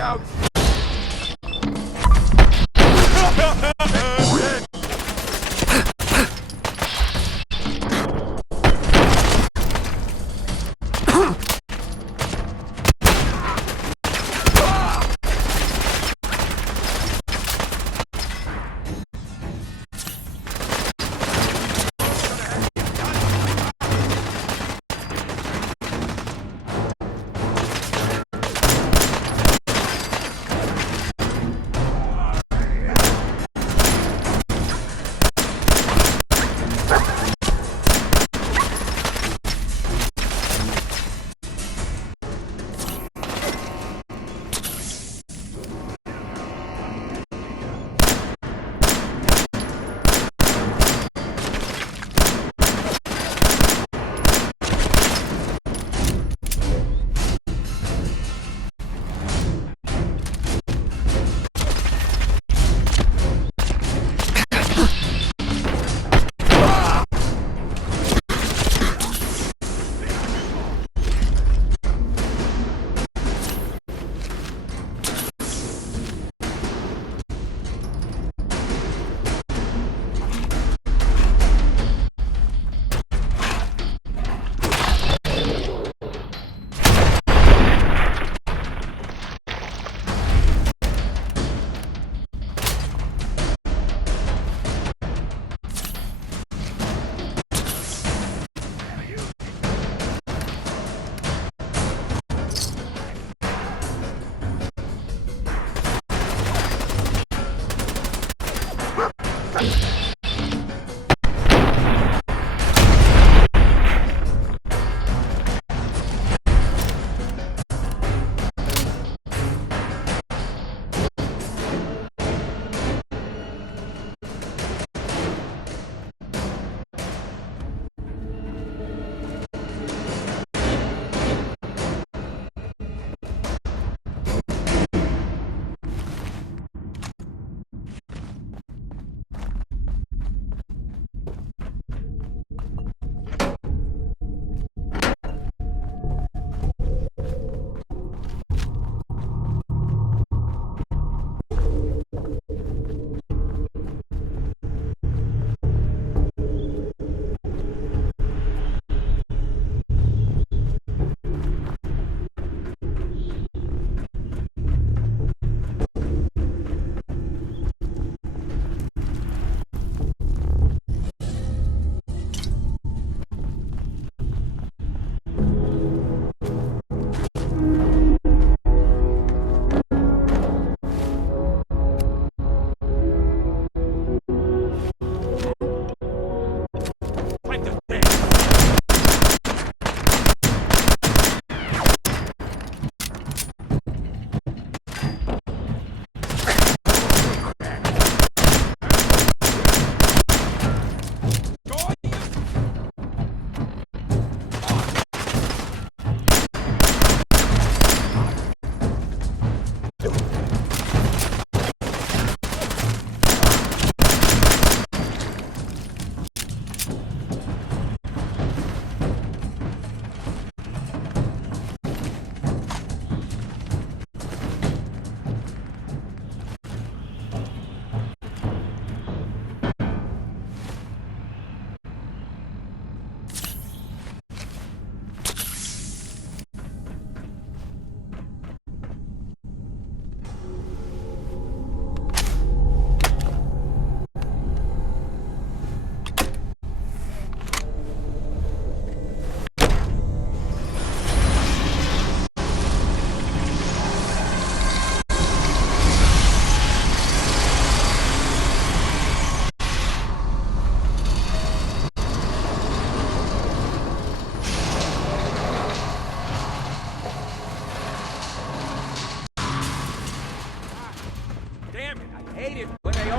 out!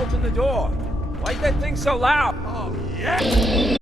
Open the door. Why's that thing so loud? Oh, yeah!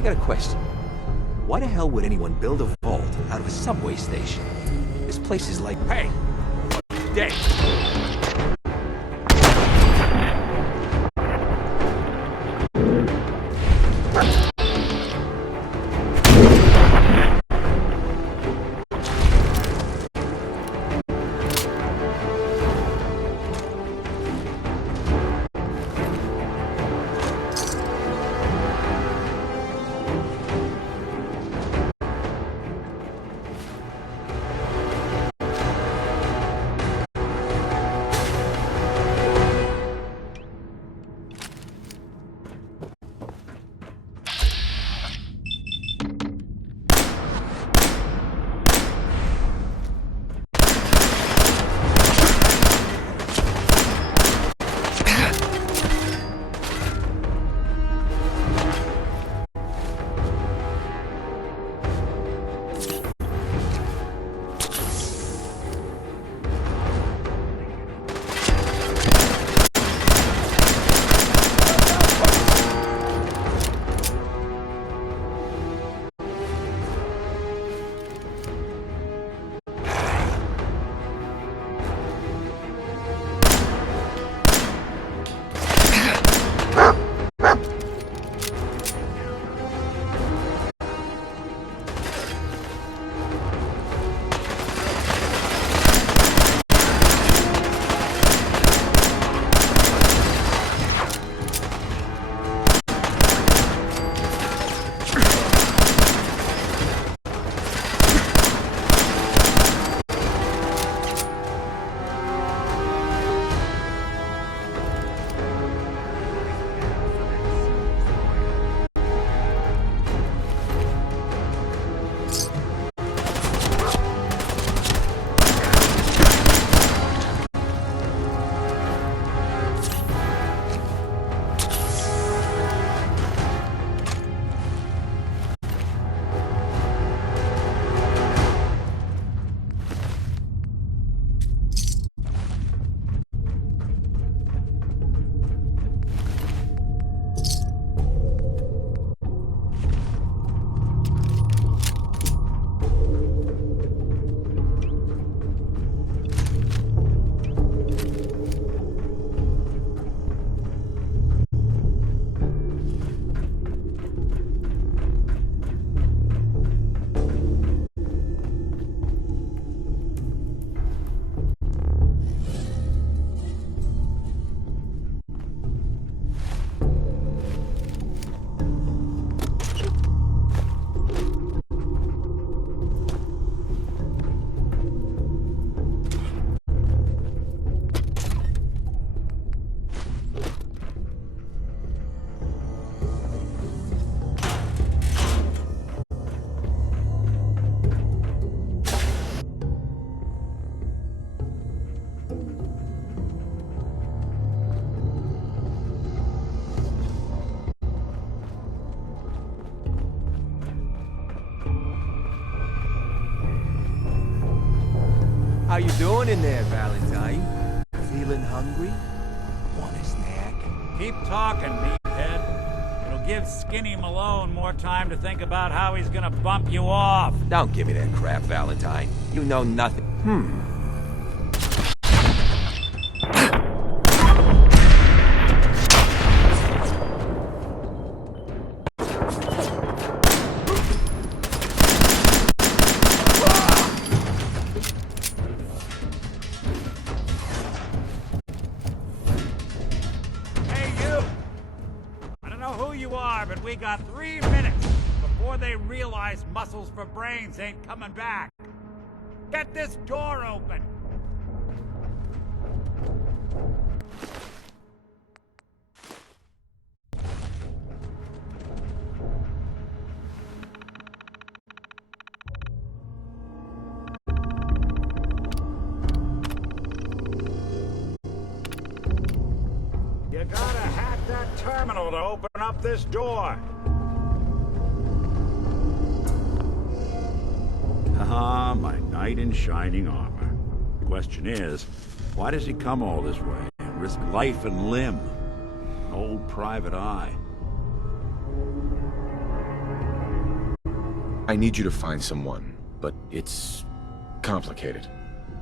I got a question. Why the hell would anyone build a vault out of a subway station? This place is like... Hey! Dead! How you doing in there, Valentine? Feeling hungry? Want a snack? Keep talking, meathead. It'll give Skinny Malone more time to think about how he's gonna bump you off. Don't give me that crap, Valentine. You know nothing. But we got 3 minutes before they realize muscles for brains ain't coming back. Get this door open! You gotta hack that terminal to open up this door. Ah, my knight in shining armor. Question is, why does he come all this way and risk life and limb? Old private eye. I need you to find someone, but it's complicated.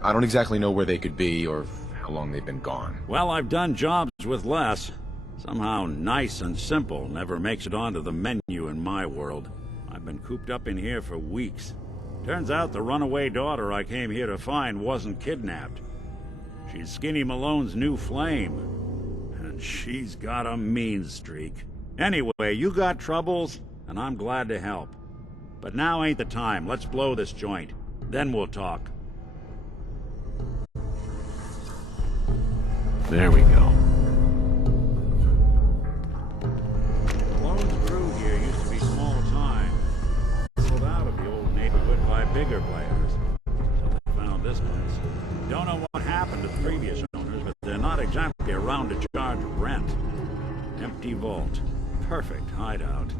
I don't exactly know where they could be or how long they've been gone. Well, I've done jobs with less. Somehow nice and simple never makes it onto the menu in my world. I've been cooped up in here for weeks. Turns out the runaway daughter I came here to find wasn't kidnapped. She's Skinny Malone's new flame. And she's got a mean streak. Anyway, you got troubles, and I'm glad to help. But now ain't the time. Let's blow this joint. Then we'll talk. There we go. Malone's crew here used to be small time. Sold out of the old neighborhood by bigger players. So they found this place. Don't know what happened to the previous owners, but they're not exactly around to charge rent. Empty vault. Perfect hideout.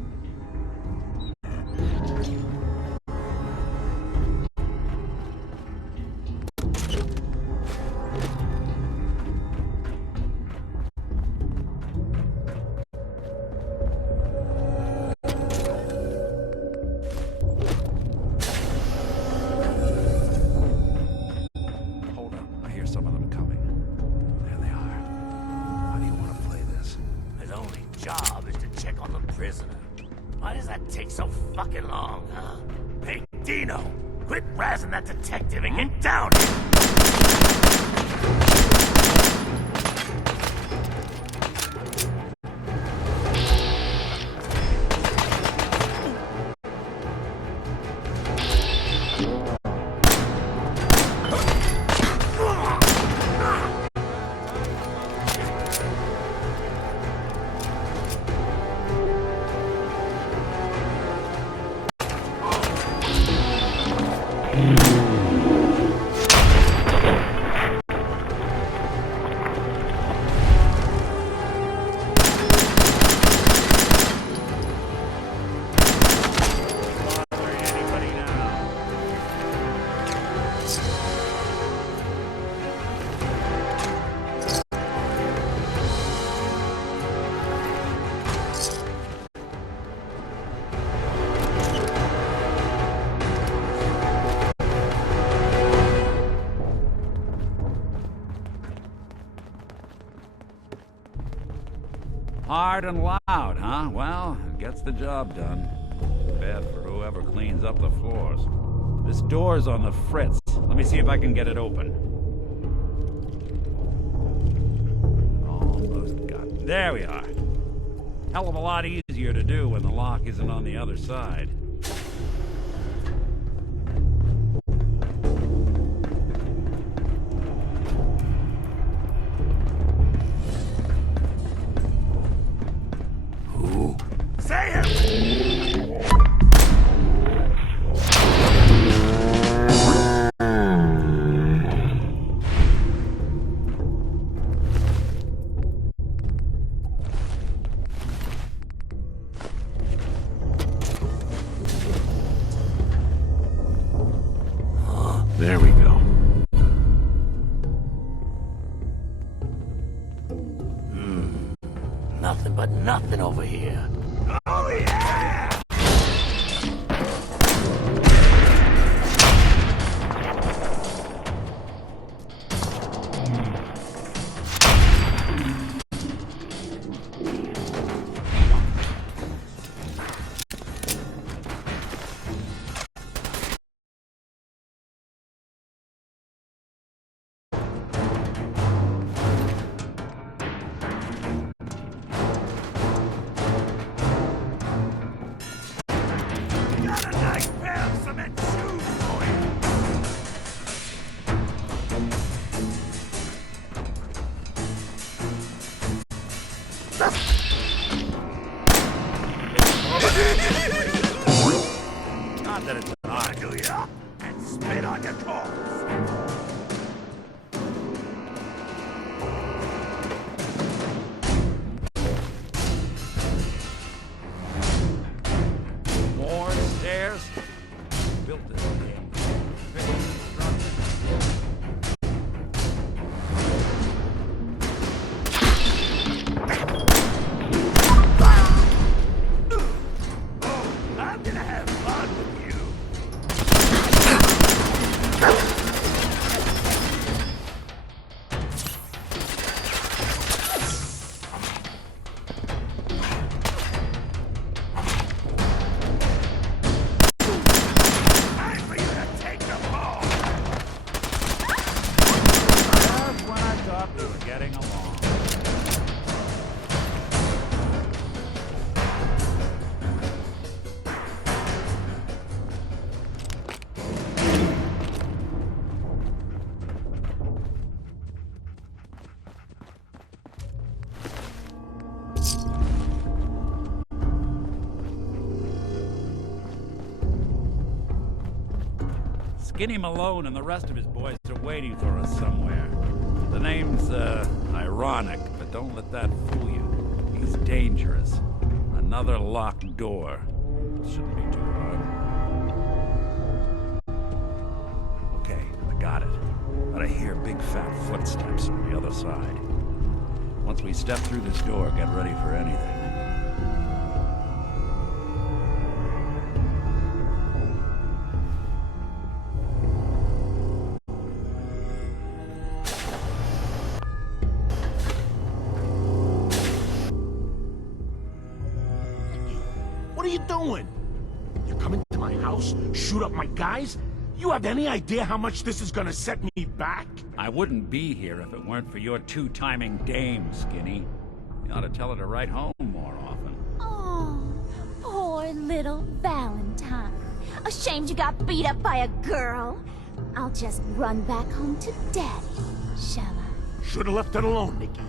Hold up. I hear some of them coming. There they are. Why do you want to play this? His only job is to check on the prisoner. Why does that take so fucking long, huh? Hey, Dino, quit razzing that detective and get down here! Hard and loud, huh? Well, it gets the job done. Bad for whoever cleans up the floors. This door's on the fritz. Let me see if I can get it open. Almost got it. There we are. Hell of a lot easier to do when the lock isn't on the other side. Say it! There we go. Nothing but nothing over here. Oh, yeah! Got a nice pair of cement shoes for you. Not that it's I do ya and spit on your corpse. more stairs. Built this thing. Pretty constructed. Skinny Malone and the rest of his boys are waiting for us somewhere. The name's, ironic, but don't let that fool you. He's dangerous. Another locked door. Shouldn't be too hard. Okay, I got it. But I hear big fat footsteps on the other side. Once we step through this door, get ready for anything. What are you doing? You come into my house, shoot up my guys? You have any idea how much this is gonna set me back? I wouldn't be here if it weren't for your two-timing dame, Skinny. You ought to tell her to write home more often. Oh, poor little Valentine. Ashamed you got beat up by a girl? I'll just run back home to Daddy, shall I? Should've left it alone, Nikki.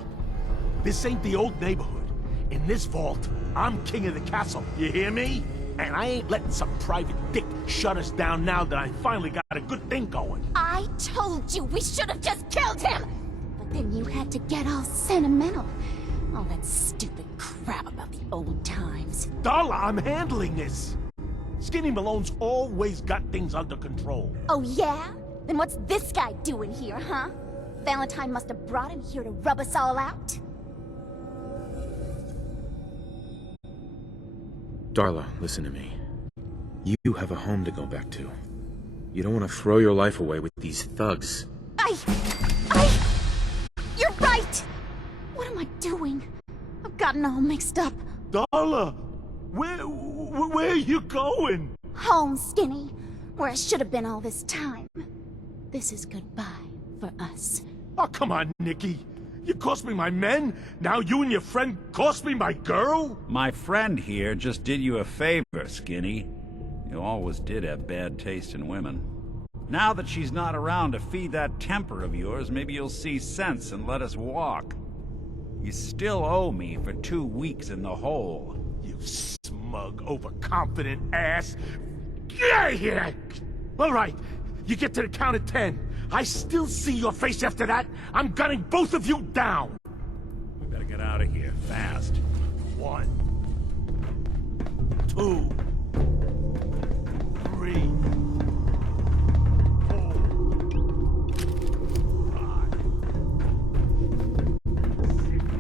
This ain't the old neighborhood. In this vault, I'm king of the castle, you hear me? And I ain't letting some private dick shut us down now that I finally got a good thing going. I told you we should have just killed him! But then you had to get all sentimental. All that stupid crap about the old times. Darla, I'm handling this. Skinny Malone's always got things under control. Oh yeah? Then what's this guy doing here, huh? Valentine must have brought him here to rub us all out? Darla, listen to me. You have a home to go back to. You don't want to throw your life away with these thugs. You're right! What am I doing? I've gotten all mixed up. Darla, where are you going? Home, Skinny, where I should have been all this time. This is goodbye for us. Oh, come on, Nikki. You cost me my men, now you and your friend cost me my girl? My friend here just did you a favor, Skinny. You always did have bad taste in women. Now that she's not around to feed that temper of yours, maybe you'll see sense and let us walk. You still owe me for 2 weeks in the hole. You smug, overconfident ass. Get out of here! All right, you get to the count of 10. I still see your face after that. I'm gunning both of you down. We better get out of here, fast. 1, 2, 3, 4, 5, 6.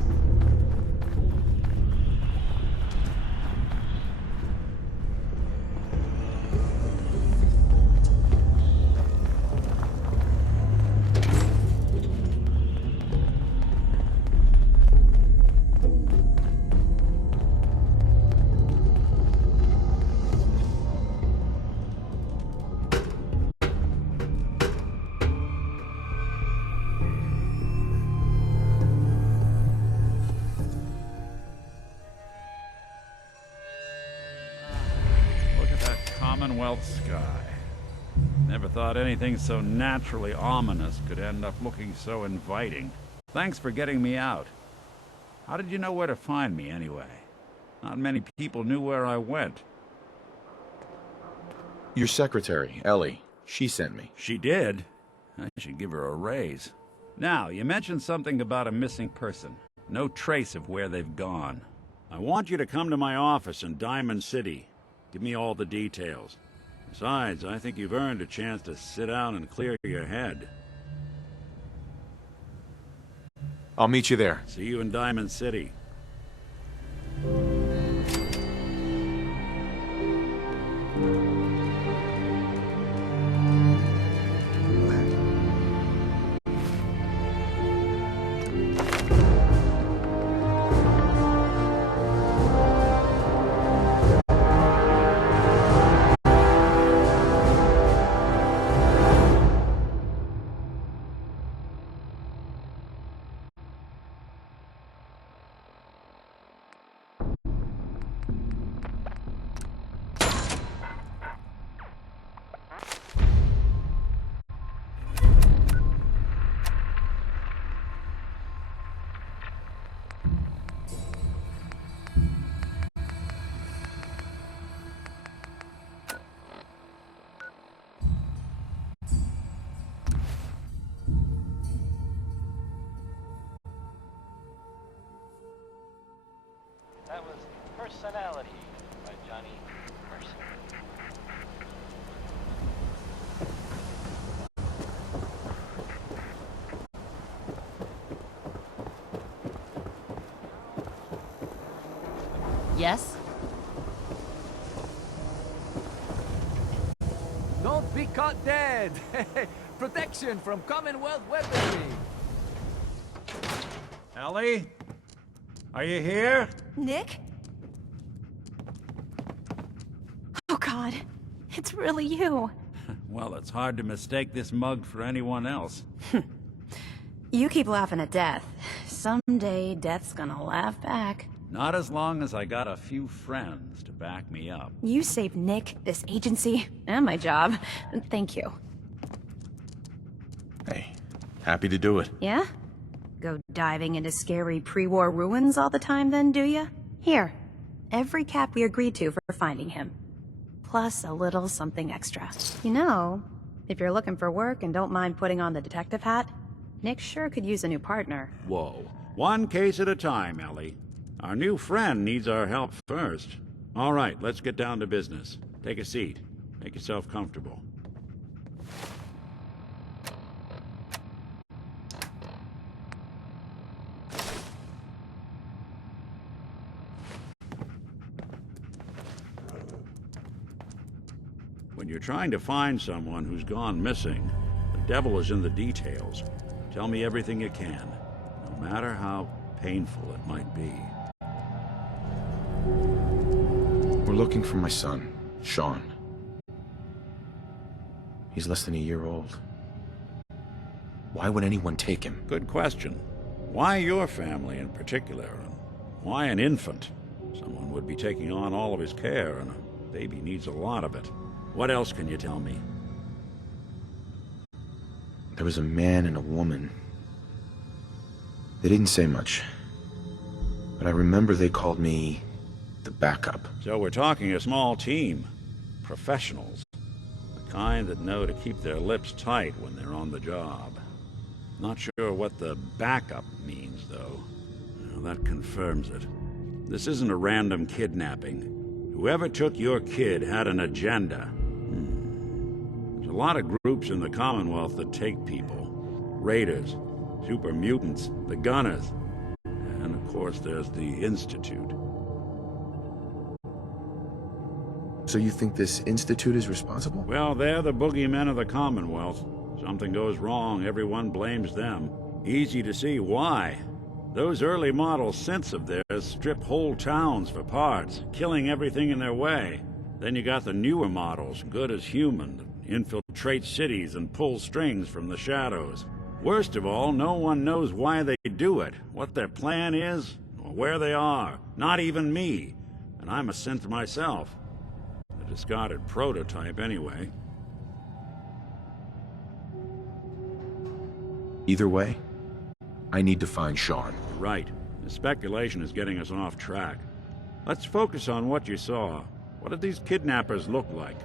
Commonwealth sky. Never thought anything so naturally ominous could end up looking so inviting. Thanks for getting me out. How did you know where to find me, anyway? Not many people knew where I went. Your secretary, Ellie, she sent me. She did? I should give her a raise. Now, you mentioned something about a missing person. No trace of where they've gone. I want you to come to my office in Diamond City. Give me all the details. Besides, I think you've earned a chance to sit down and clear your head. I'll meet you there. See you in Diamond City. Personality by Johnny Mercer. Yes? Don't be caught dead! Protection from Commonwealth weaponry! Ellie? Are you here? Nick? Oh God, it's really you. Well, it's hard to mistake this mug for anyone else. You keep laughing at death. Someday, death's gonna laugh back. Not as long as I got a few friends to back me up. You saved Nick, this agency, and my job. Thank you. Hey, happy to do it. Yeah? Go diving into scary pre-war ruins all the time then, do ya? Here, every cap we agreed to for finding him. Plus a little something extra. You know, if you're looking for work and don't mind putting on the detective hat, Nick sure could use a new partner. Whoa. One case at a time, Ellie. Our new friend needs our help first. All right, let's get down to business. Take a seat. Make yourself comfortable. When you're trying to find someone who's gone missing, the devil is in the details. Tell me everything you can, no matter how painful it might be. We're looking for my son, Sean. He's less than a year old. Why would anyone take him? Good question. Why your family in particular? And why an infant? Someone would be taking on all of his care, and a baby needs a lot of it. What else can you tell me? There was a man and a woman. They didn't say much, but I remember they called me the backup. So we're talking a small team. Professionals. The kind that know to keep their lips tight when they're on the job. Not sure what the backup means, though. Well, that confirms it. This isn't a random kidnapping. Whoever took your kid had an agenda. There's a lot of groups in the Commonwealth that take people. Raiders, super mutants, the Gunners, and of course there's the Institute. So you think this institute is responsible? Well, they're the boogeymen of the Commonwealth. Something goes wrong, everyone blames them. Easy to see why. Those early model synths of theirs strip whole towns for parts, killing everything in their way. Then you got the newer models, good as human, that infiltrate cities and pull strings from the shadows. Worst of all, no one knows why they do it, what their plan is, or where they are. Not even me. And I'm a synth myself. A discarded prototype, anyway. Either way, I need to find Sean. Right. The speculation is getting us off track. Let's focus on what you saw. What did these kidnappers look like?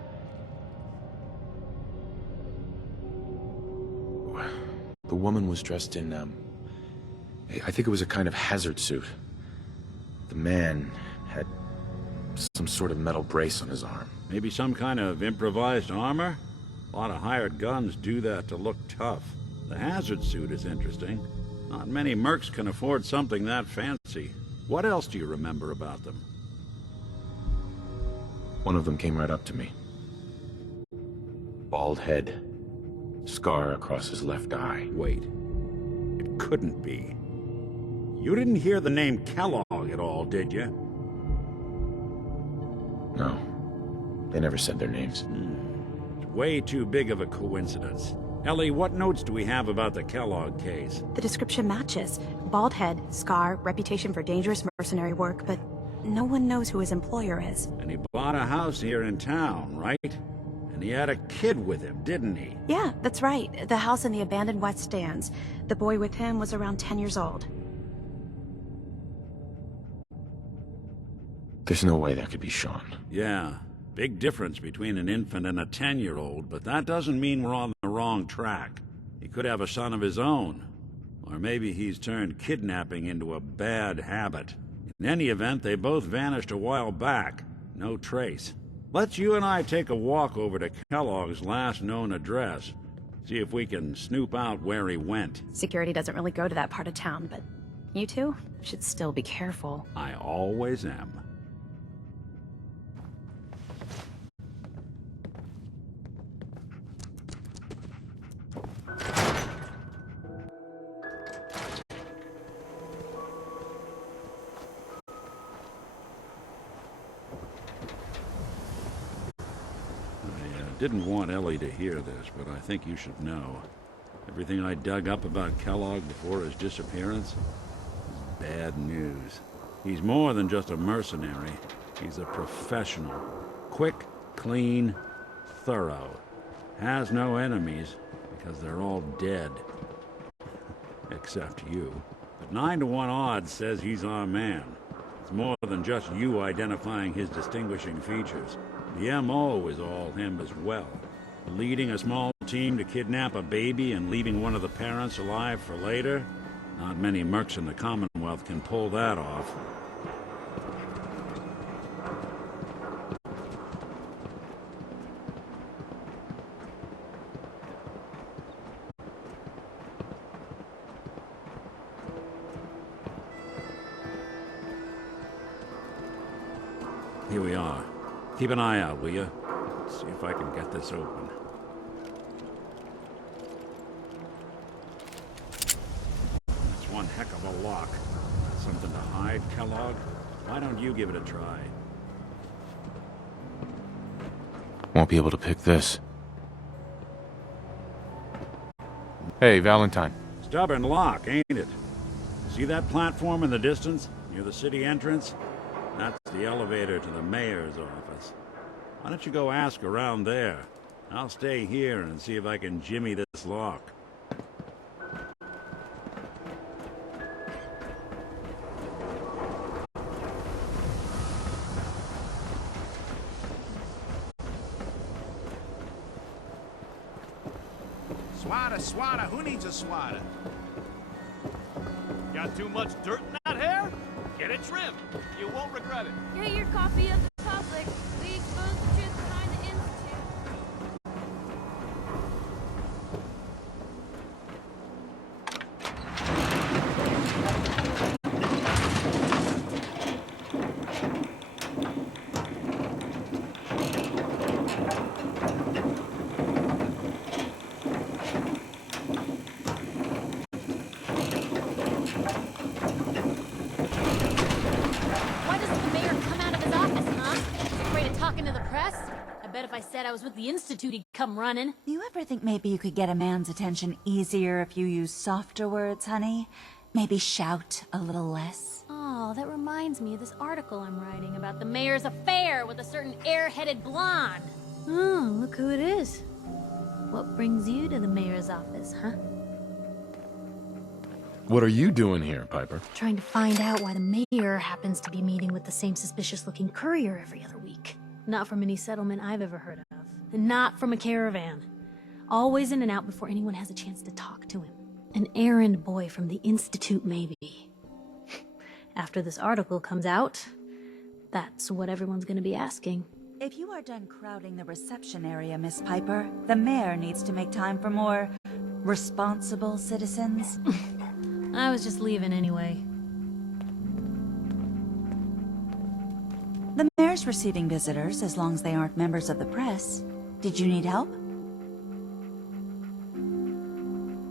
The woman was dressed in, I think it was a kind of hazard suit. The man had some sort of metal brace on his arm. Maybe some kind of improvised armor? A lot of hired guns do that to look tough. The hazard suit is interesting. Not many mercs can afford something that fancy. What else do you remember about them? One of them came right up to me. Bald head. Scar across his left eye. Wait. It couldn't be. You didn't hear the name Kellogg at all, did you? No. They never said their names. It's way too big of a coincidence. Ellie, what notes do we have about the Kellogg case? The description matches. Bald head, scar, reputation for dangerous mercenary work, but no one knows who his employer is. And he bought a house here in town, right? And he had a kid with him, didn't he? Yeah, that's right. The house in the abandoned West Stands. The boy with him was around 10 years old. There's no way that could be Sean. Yeah. Big difference between an infant and a 10-year-old, but that doesn't mean we're on the wrong track. He could have a son of his own. Or maybe he's turned kidnapping into a bad habit. In any event, they both vanished a while back. No trace. Let's you and I take a walk over to Kellogg's last known address. See if we can snoop out where he went. Security doesn't really go to that part of town, but you two should still be careful. I always am. Didn't want Ellie to hear this, but I think you should know. Everything I dug up about Kellogg before his disappearance is bad news. He's more than just a mercenary. He's a professional. Quick, clean, thorough. Has no enemies, because they're all dead. Except you. But 9 to 1 odds says he's our man. It's more than just you identifying his distinguishing features. The M.O. is all him as well. Leading a small team to kidnap a baby and leaving one of the parents alive for later? Not many mercs in the Commonwealth can pull that off. Here we are. Keep an eye out, will you? See if I can get this open. That's one heck of a lock. Something to hide, Kellogg? Why don't you give it a try? Won't be able to pick this. Hey, Valentine. Stubborn lock, ain't it? See that platform in the distance, near the city entrance? That's the elevator to the mayor's office. Why don't you go ask around there? I'll stay here and see if I can jimmy this lock. Swatter, who needs a swatter? Got too much dirt in that hair? Get it trimmed. You won't regret it. Get your copy of the public. We expose the truth behind the institute. I said I was with the Institute, he'd come running. Do you ever think maybe you could get a man's attention easier if you use softer words, honey? Maybe shout a little less? Oh, that reminds me of this article I'm writing about the mayor's affair with a certain air-headed blonde. Oh, look who it is. What brings you to the mayor's office, huh? What are you doing here, Piper? Trying to find out why the mayor happens to be meeting with the same suspicious-looking courier every other week. Not from any settlement I've ever heard of. And not from a caravan. Always in and out before anyone has a chance to talk to him. An errand boy from the Institute, maybe. After this article comes out, that's what everyone's gonna be asking. If you are done crowding the reception area, Miss Piper, the mayor needs to make time for more responsible citizens. I was just leaving anyway. The mayor's receiving visitors as long as they aren't members of the press. Did you need help?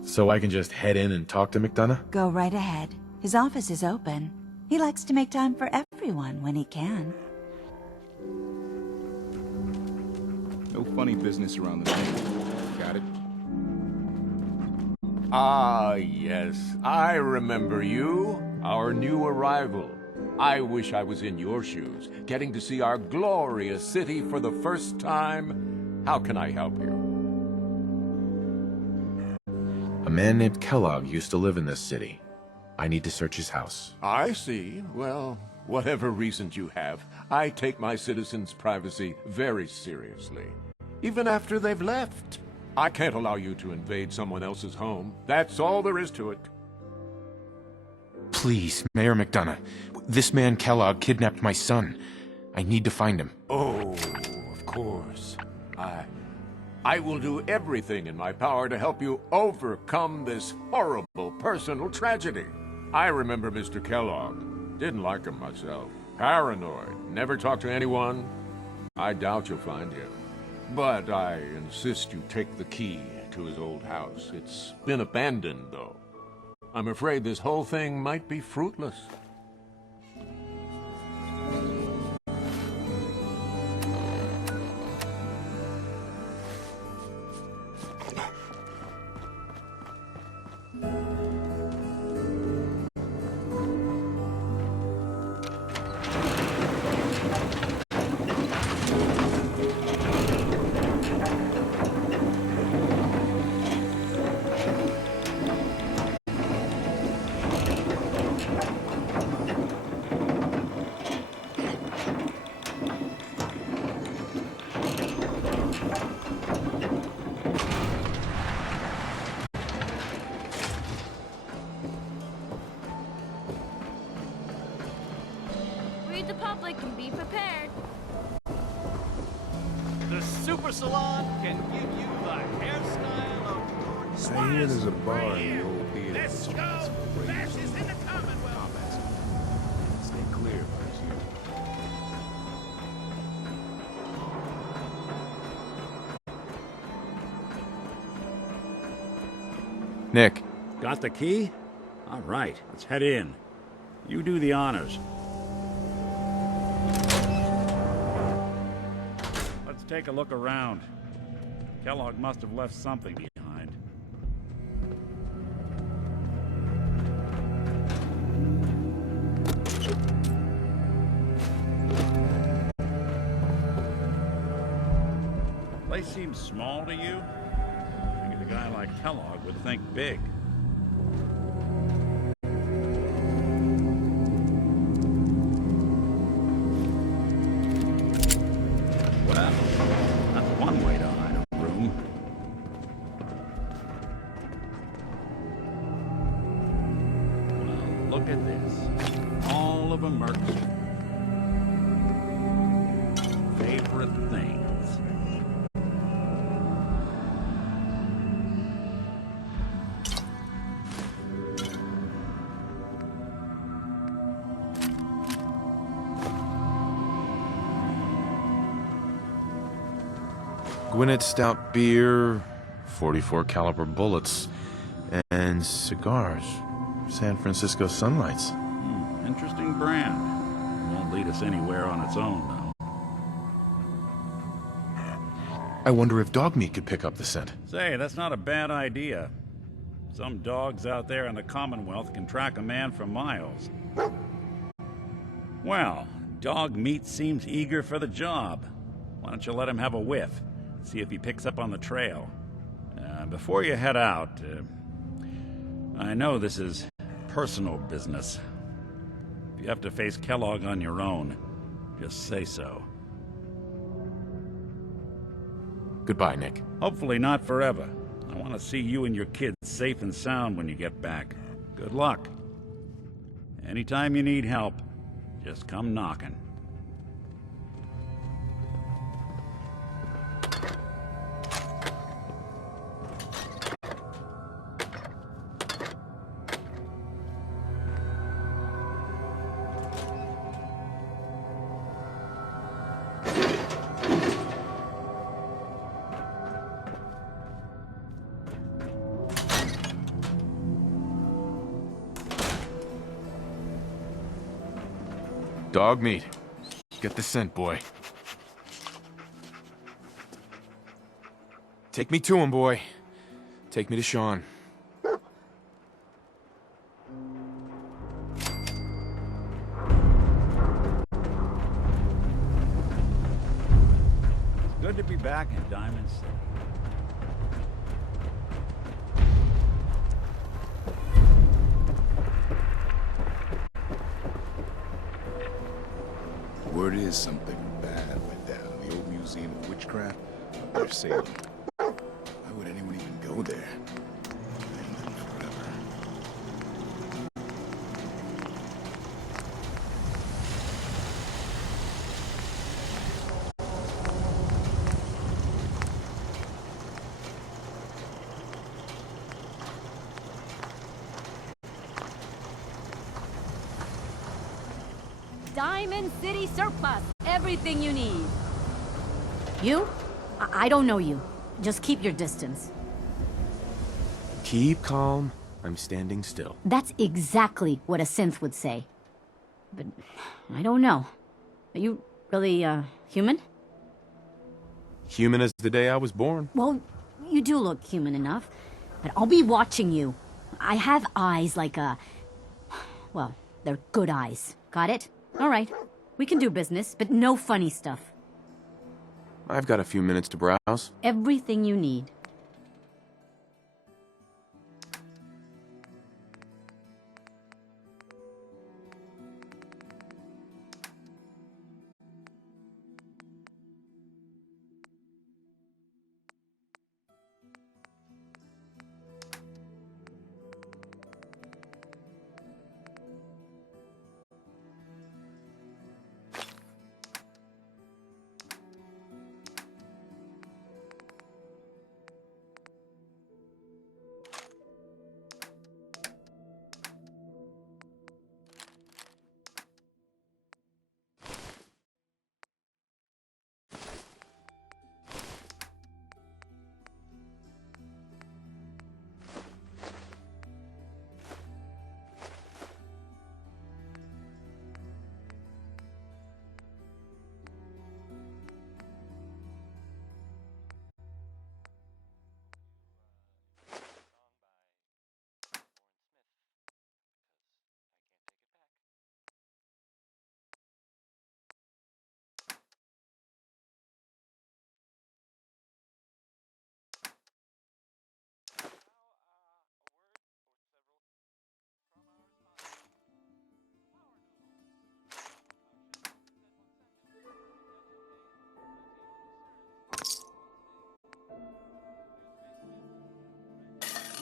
So I can just head in and talk to McDonough? Go right ahead. His office is open. He likes to make time for everyone when he can. No funny business around the table. Got it? Ah, yes. I remember you. Our new arrival. I wish I was in your shoes, getting to see our glorious city for the first time. How can I help you? A man named Kellogg used to live in this city. I need to search his house. I see. Well, whatever reasons you have, I take my citizens' privacy very seriously. Even after they've left. I can't allow you to invade someone else's home. That's all there is to it. Please, Mayor McDonough. This man Kellogg kidnapped my son. I need to find him. Oh, of course. I will do everything in my power to help you overcome this horrible personal tragedy. I remember Mr. Kellogg. Didn't like him myself. Paranoid. Never talked to anyone. I doubt you'll find him. But I insist you take the key to his old house. It's been abandoned, though. I'm afraid this whole thing might be fruitless. Read the public and be prepared. The Super Salon can give you the hairstyle of your I hear there's a bar in the old theater. Let's go! Fascists in the Commonwealth! Stay clear of us here. Nick. Got the key? All right, let's head in. You do the honors. Let's take a look around. Kellogg must have left something behind. Place seems small to you? I figured a guy like Kellogg would think big. Well, that's one way to hide a room. Well, look at this. All of Merc's favorite things. Gwinnett Stout beer, 44 caliber bullets, and cigars. San Francisco Sunlights. Interesting brand. Won't lead us anywhere on its own, though. I wonder if dog meat could pick up the scent. Say, that's not a bad idea. Some dogs out there in the Commonwealth can track a man for miles. Well, dog meat seems eager for the job. Why don't you let him have a whiff? See if he picks up on the trail. Before you head out, I know this is personal business. If you have to face Kellogg on your own, just say so. Goodbye, Nick. Hopefully not forever. I want to see you and your kids safe and sound when you get back. Good luck. Anytime you need help, just come knocking. Dog meat. Get the scent, boy. Take me to him, boy. Take me to Sean. It's good to be back in Diamond City. Word is something bad went down in the old Museum of Witchcraft up near Salem. Why would anyone even go there? They lived forever. Diamond City Surplus. Everything you need. You? I don't know you. Just keep your distance. Keep calm. I'm standing still. That's exactly what a synth would say. But I don't know. Are you really, human? Human as the day I was born. Well, you do look human enough. But I'll be watching you. I have eyes like a... Well, they're good eyes. Got it? All right. We can do business, but no funny stuff. I've got a few minutes to browse. Everything you need.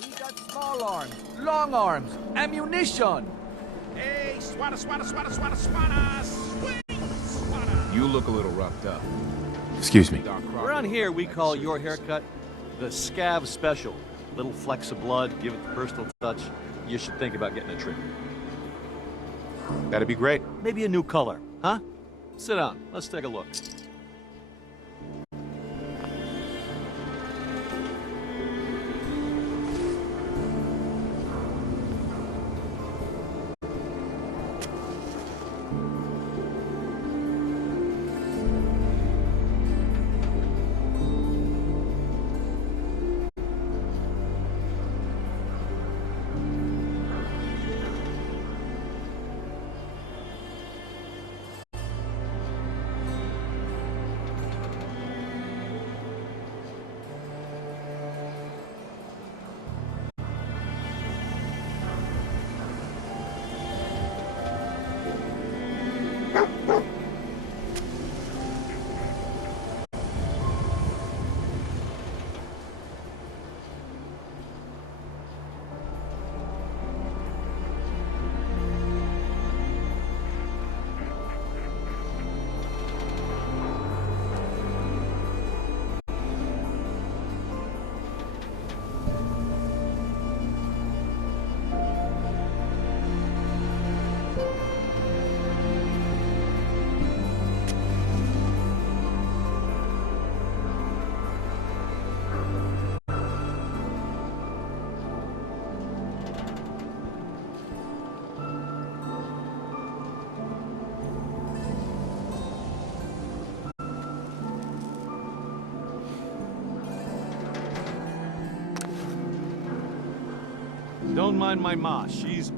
We got small arms, long arms, ammunition. Hey, swatter, swatter, swatter, swatter, swatter, swing, swatter. You look a little roughed up. Excuse me. Around here, we call your haircut the Scav Special. Little flecks of blood, give it the personal touch. You should think about getting a trim. That'd be great. Maybe a new color, huh? Sit down. Let's take a look. Don't mind my ma, she's...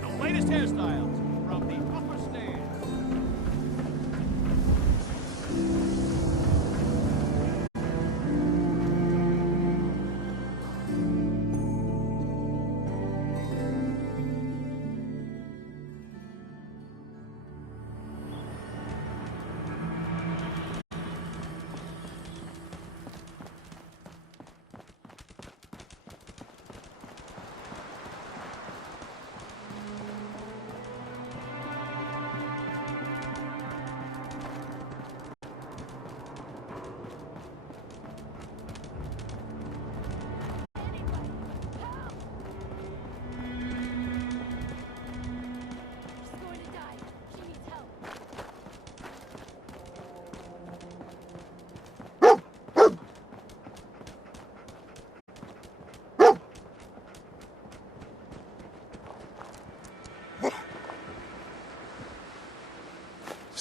The latest hairstyles from the upper stand.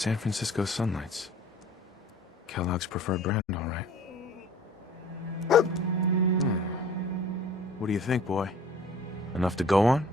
San Francisco Sunlights. Kellogg's preferred brand, all right. What do you think, boy? Enough to go on?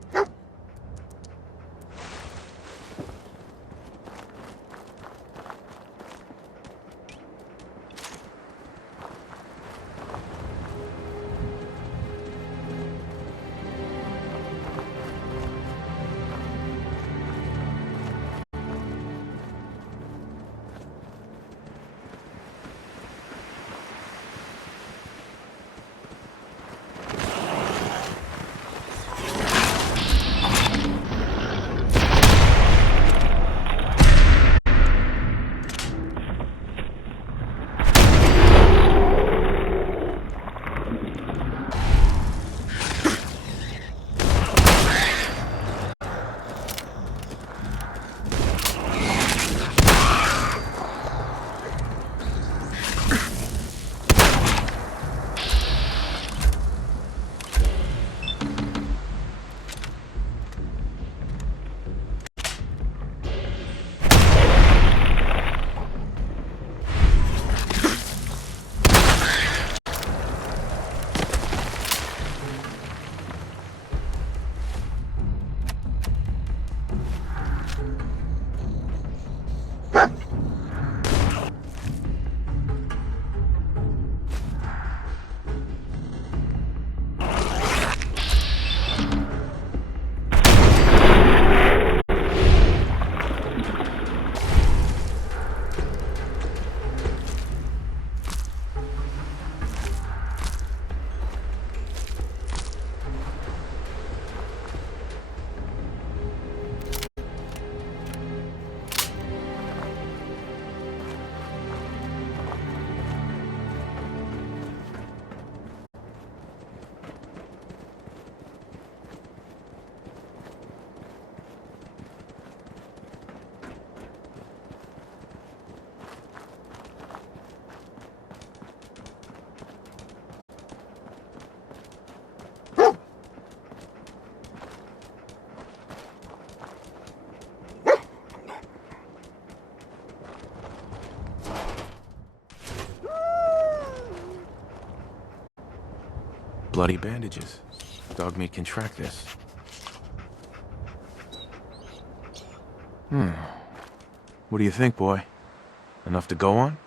Bloody bandages. Dog meat can track this. What do you think, boy? Enough to go on?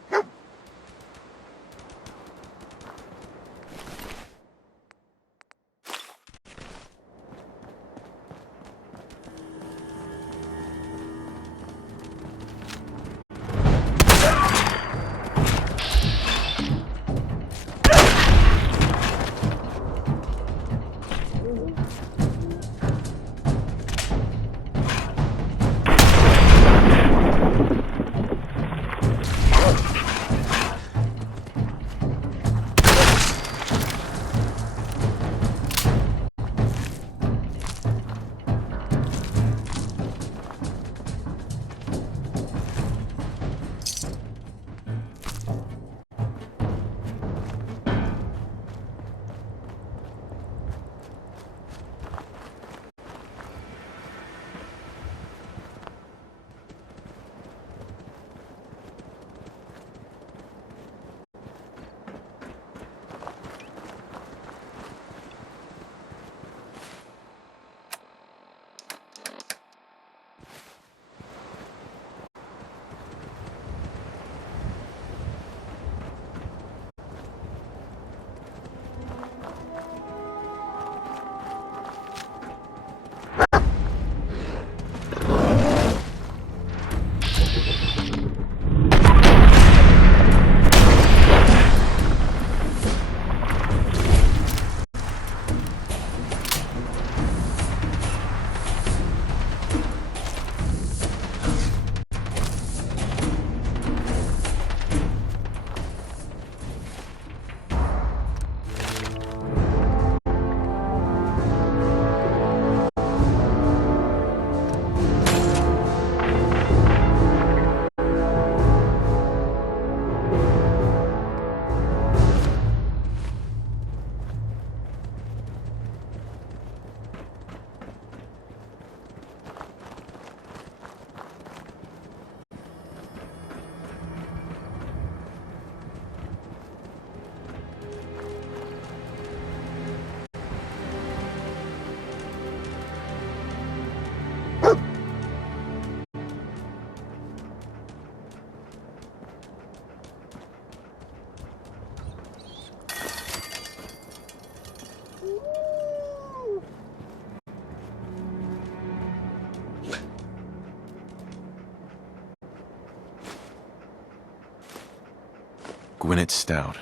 Gwinnett Stout.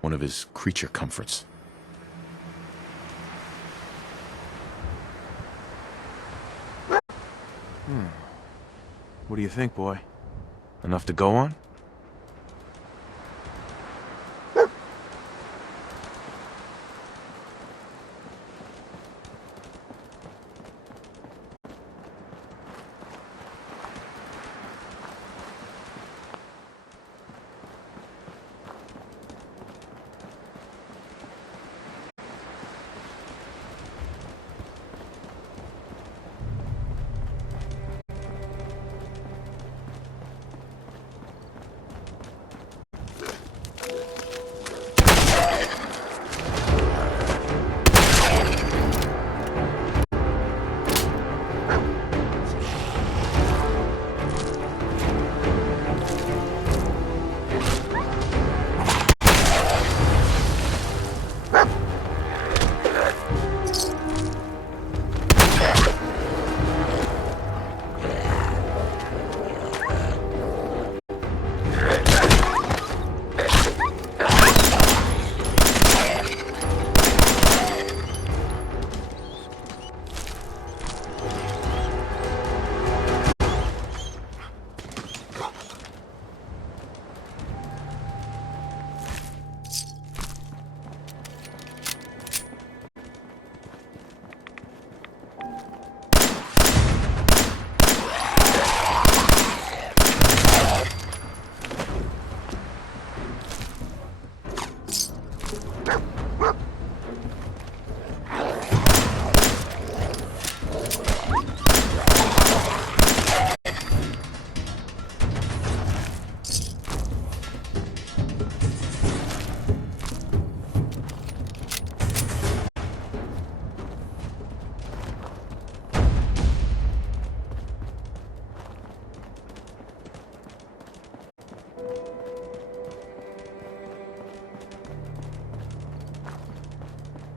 One of his creature comforts. What do you think, boy? Enough to go on?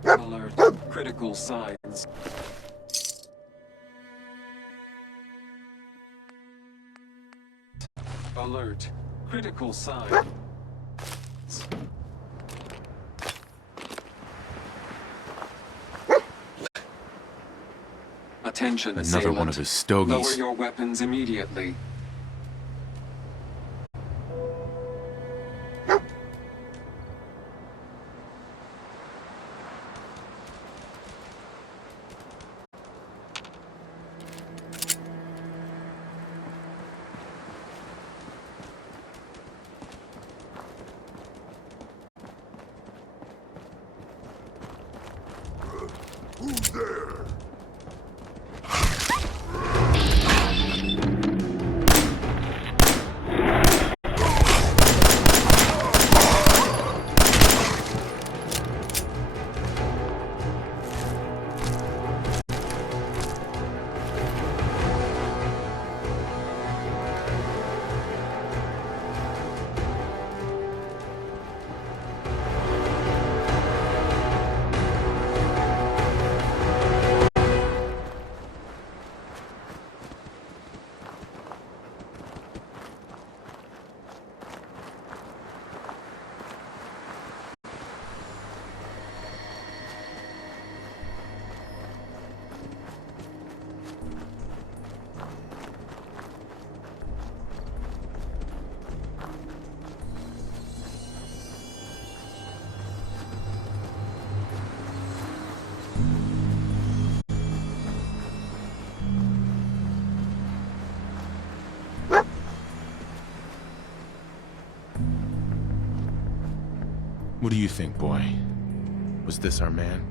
Alert. Critical signs. Alert. Critical signs. Attention, Another assailant. one of his stogies. Lower your weapons immediately. Who's there? What do you think, boy? Was this our man?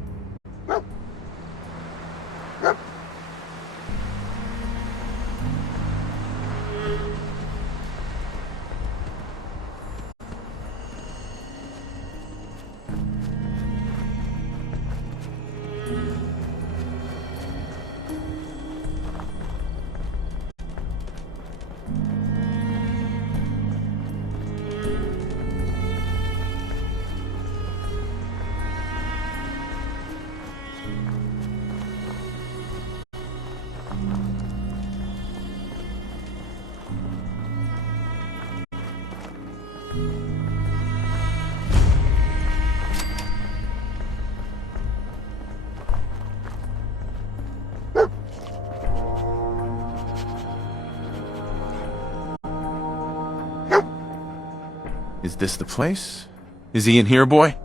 Is this the place? Is he in here, boy?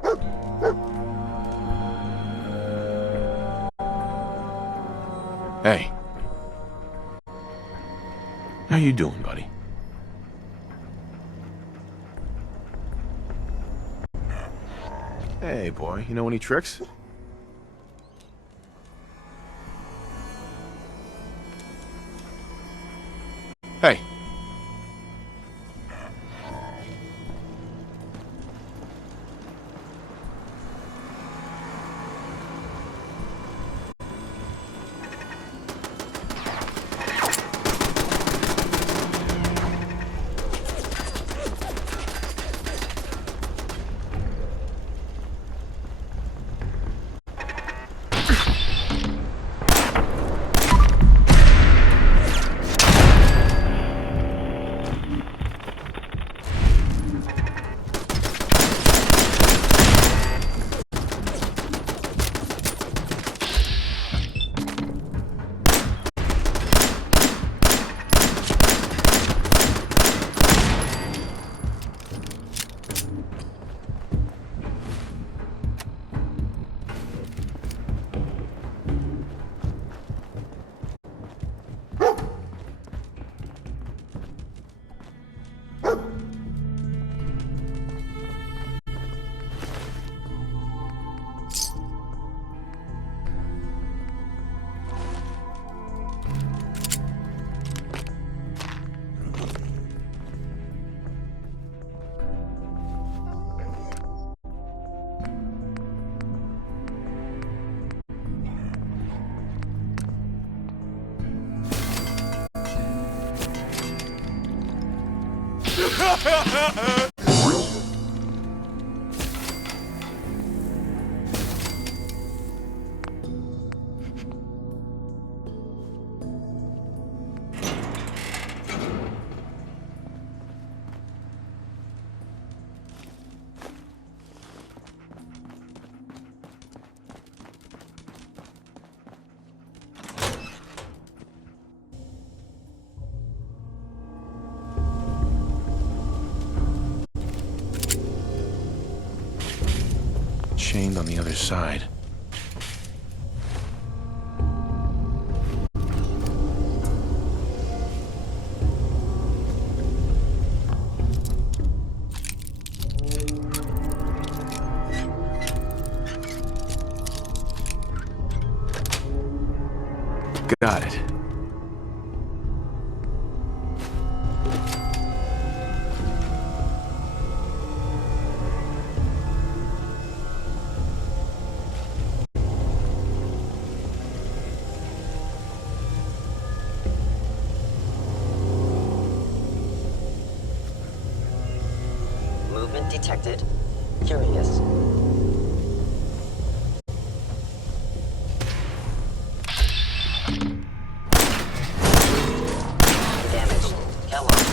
Hey. How you doing, buddy? Hey, boy, you know any tricks? Hey. Chained on the other side. Got it. Movement detected. Curious. Damage. Kellogg.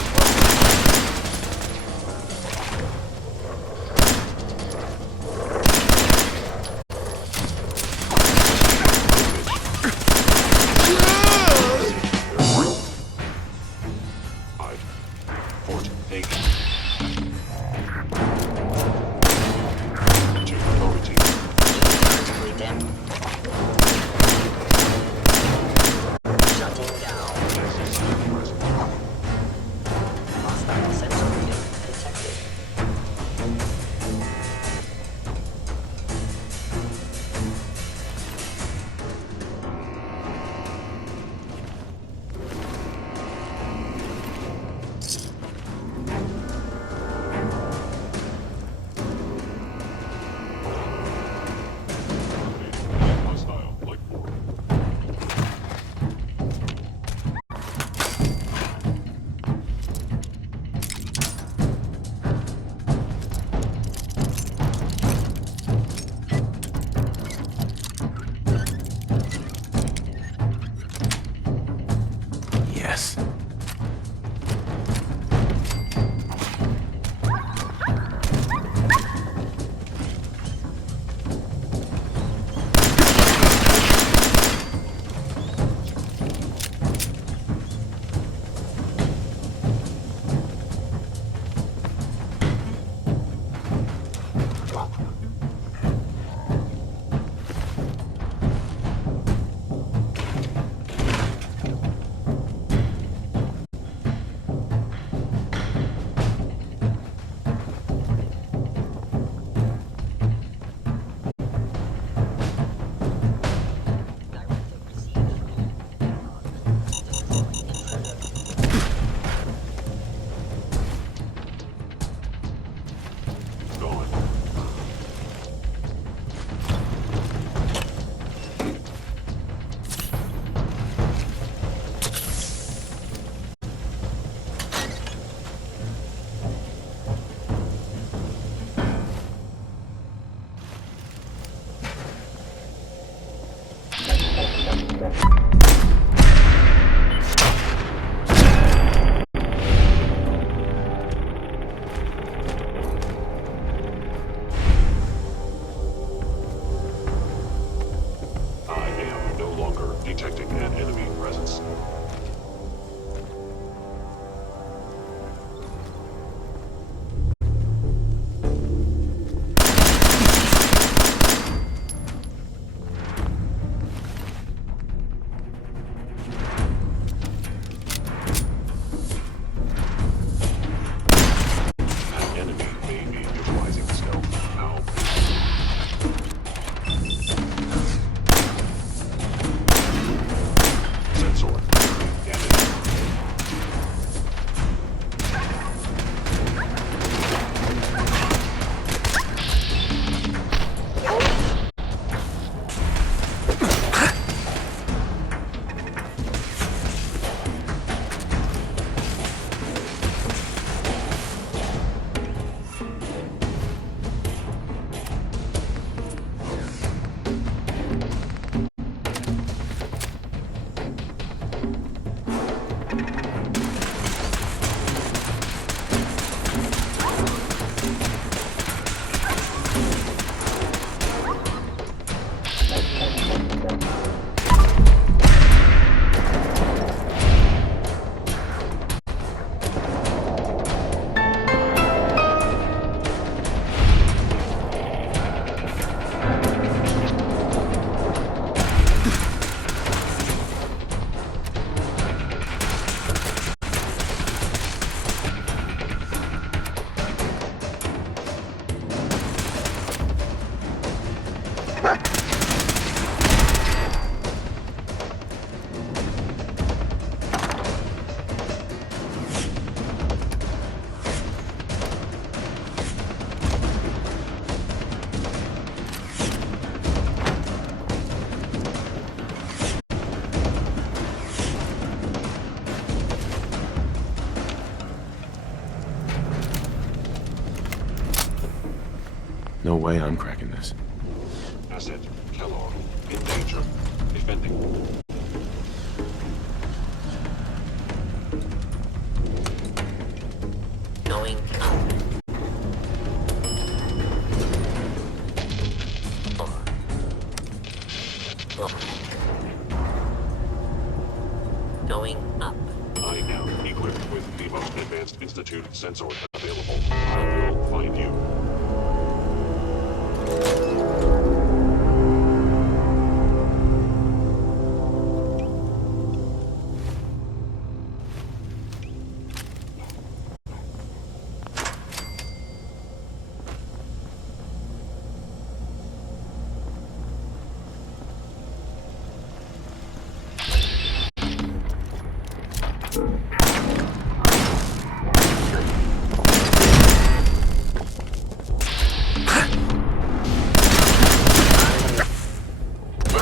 I am no longer detecting an enemy presence. An enemy may be utilizing stealth now. Sensor damage. No way I'm cracking this. Asset Kellogg in danger. Defending. Going up. 4. Going up. I am equipped with the most advanced Institute sensor available. I will find you.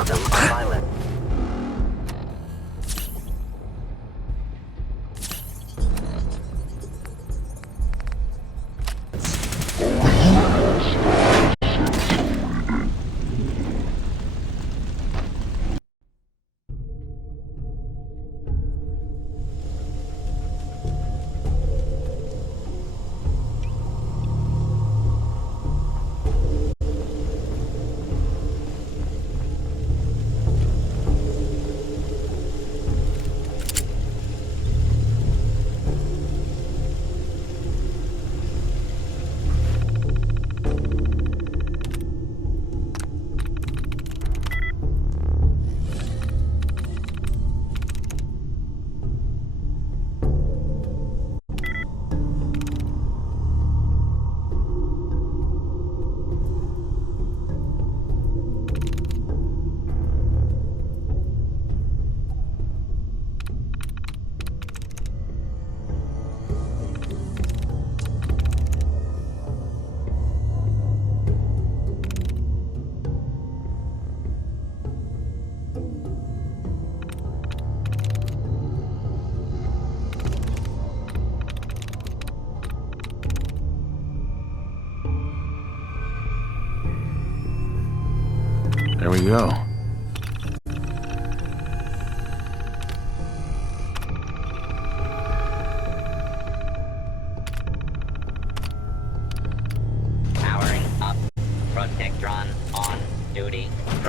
Victim violent. There we go.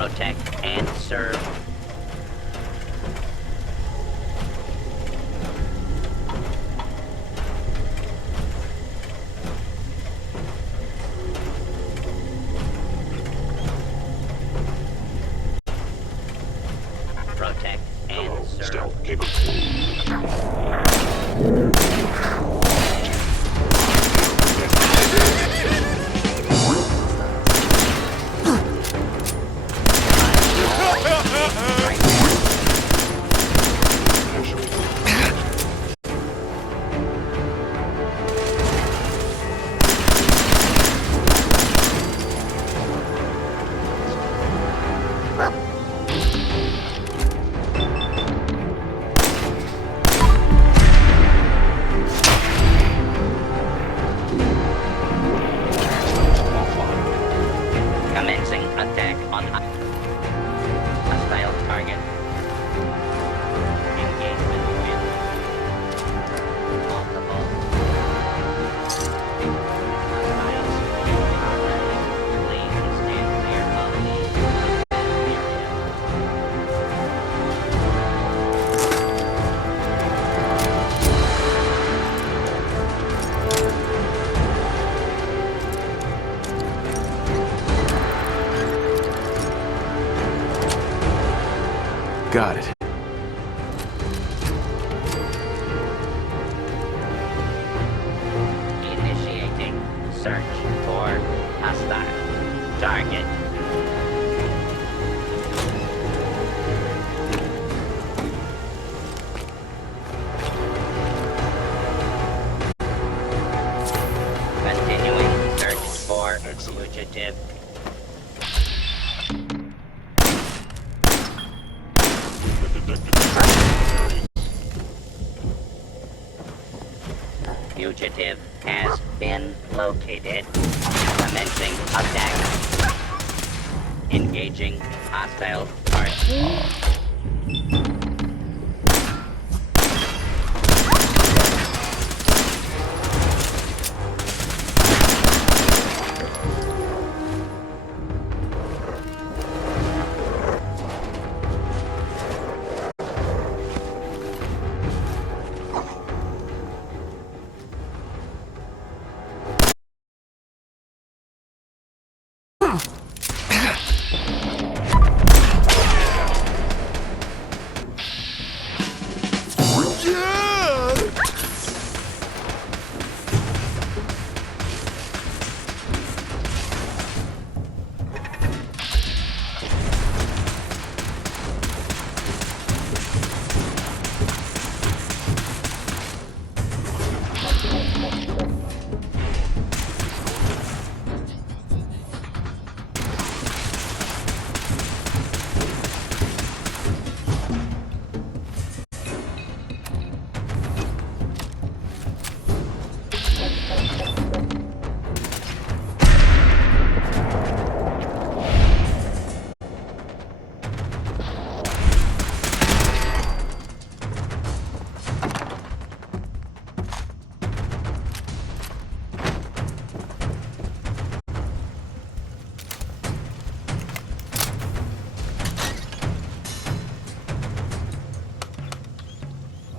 Protect and serve. Protect and serve. Stealth capable. Commencing attack on hostile target. Engagement with multiple hostiles. Please stand clear of the area. Got it. Initiating search for hostile target. Continuing search for fugitive. Fugitive has been located. Commencing attack. Engaging hostile target.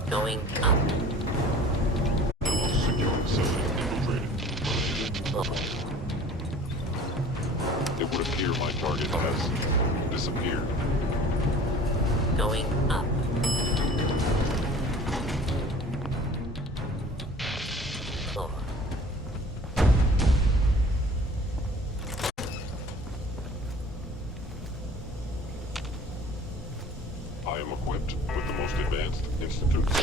Going up. It would appear my target has disappeared. Going up. Floor. I am equipped with the most advanced institute. I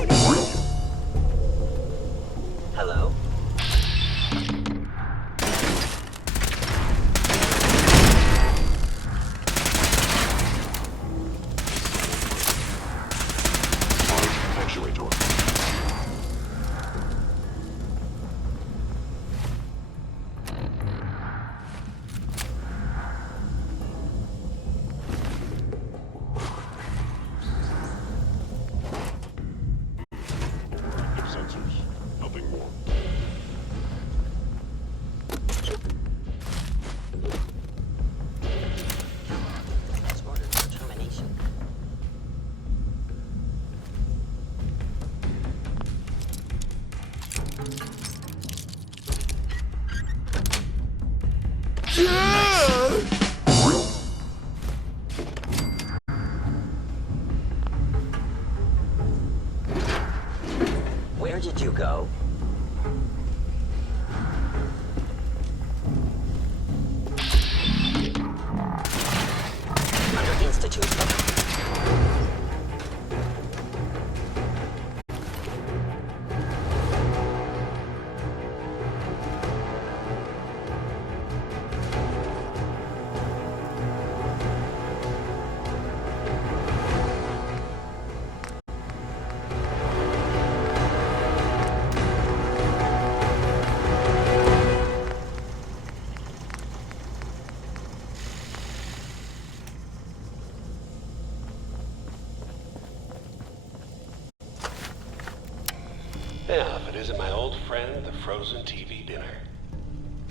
will warn you. Hello. Actuator. Sensors. Nothing more. Where did you go? Under Institute. Yeah, if it isn't my old friend, the frozen TV dinner.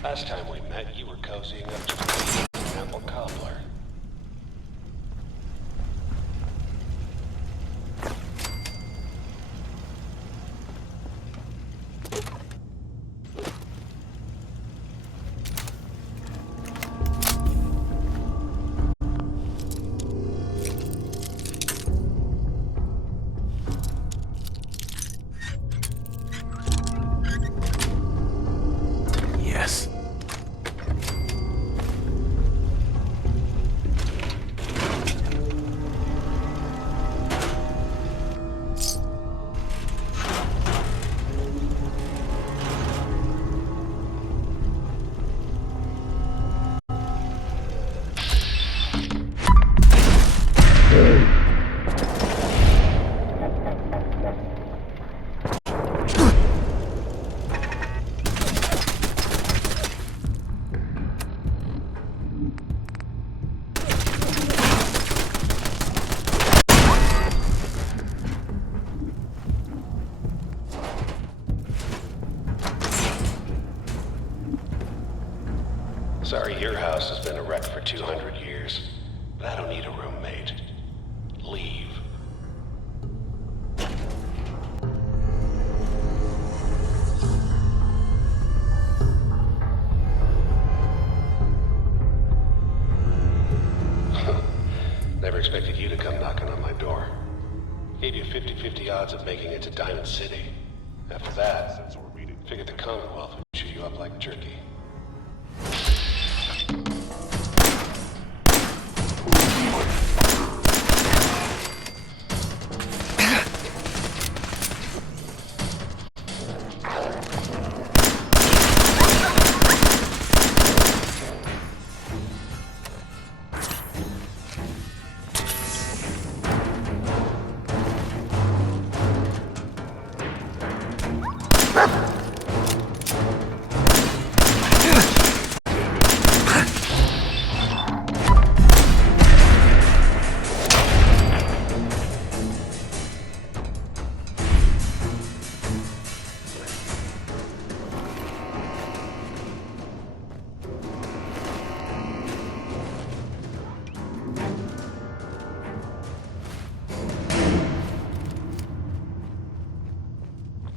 Last time we met, you were cozying up to an apple cobbler. Yes. Sorry, your house has been a wreck for 200 years, but I don't need a roommate. Leave. Never expected you to come knocking on my door. Gave you 50-50 odds of making it to Diamond City. After that, figured the Commonwealth would chew you up like jerky.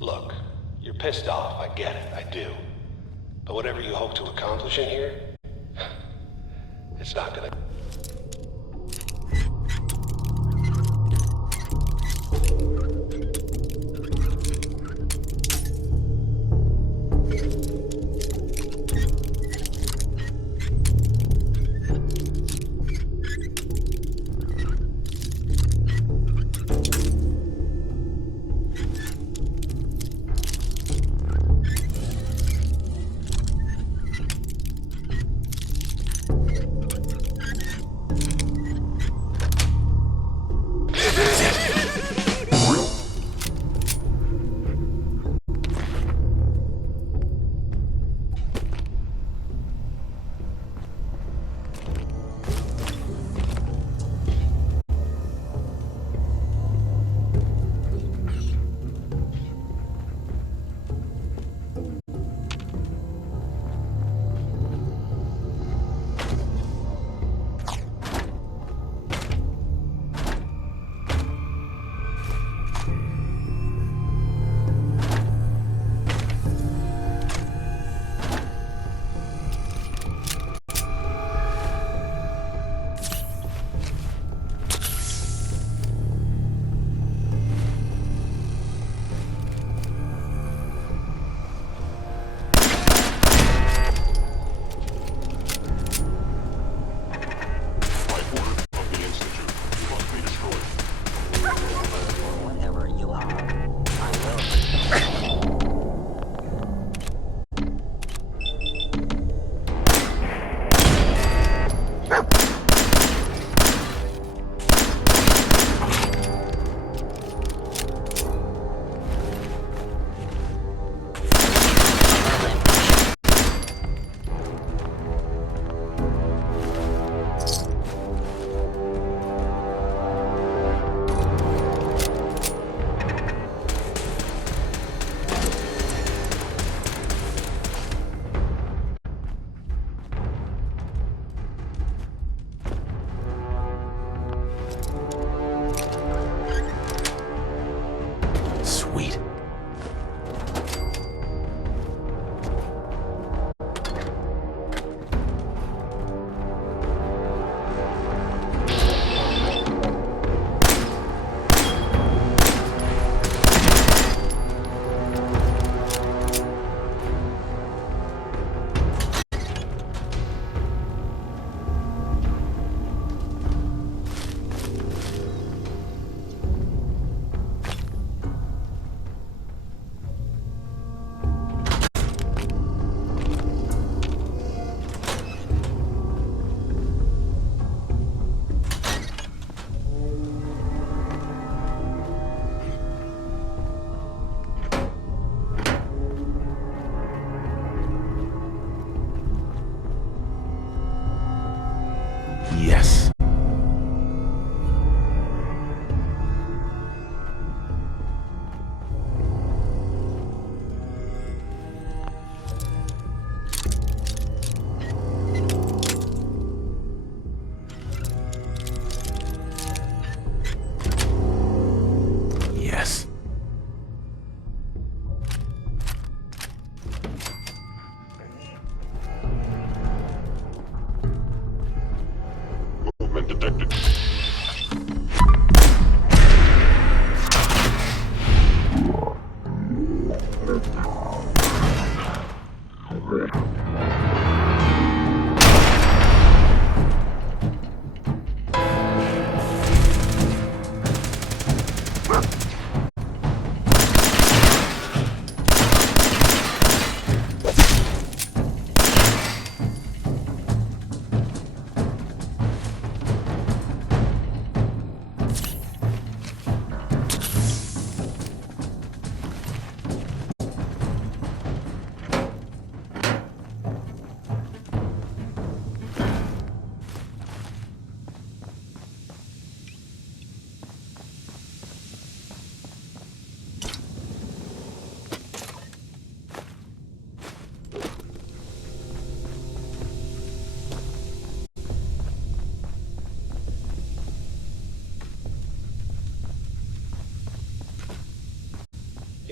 Look, you're pissed off, I get it, I do. But whatever you hope to accomplish in here, it's not gonna...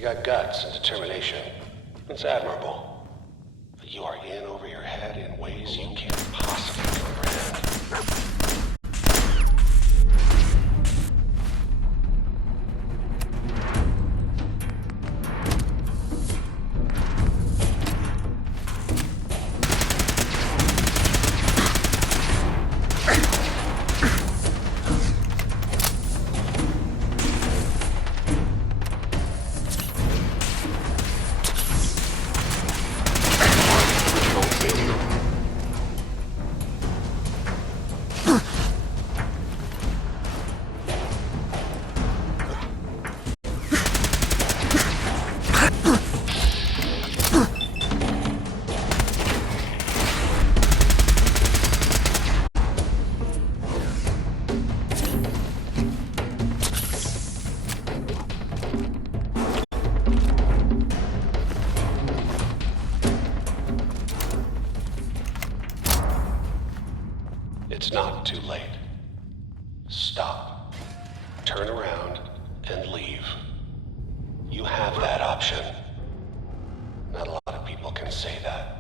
You got guts and determination. It's admirable. But you are in over your head in ways you can't possibly comprehend. It's not too late. Stop. Turn around and leave. You have that option. Not a lot of people can say that.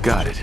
Got it.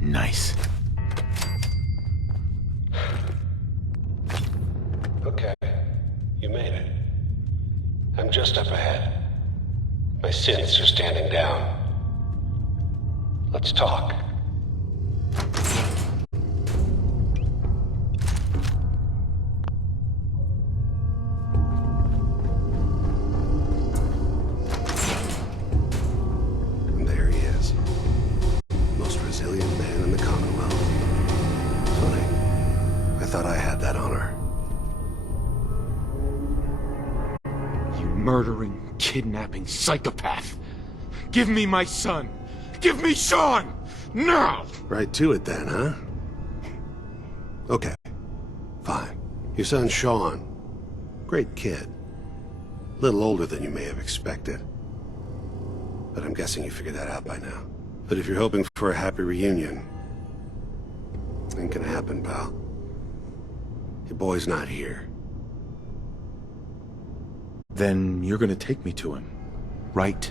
Nice. Okay, you made it. I'm just up ahead. My synths are standing down. Let's talk. And there he is. Most resilient man in the Commonwealth. Funny. I thought I had that honor. You murdering, kidnapping psychopath! Give me my son! Give me Sean! Now! Right to it then, huh? Okay. Fine. Your son Sean. Great kid. Little older than you may have expected. But I'm guessing you figured that out by now. But if you're hoping for a happy reunion, ain't gonna happen, pal. Your boy's not here. Then you're gonna take me to him. Right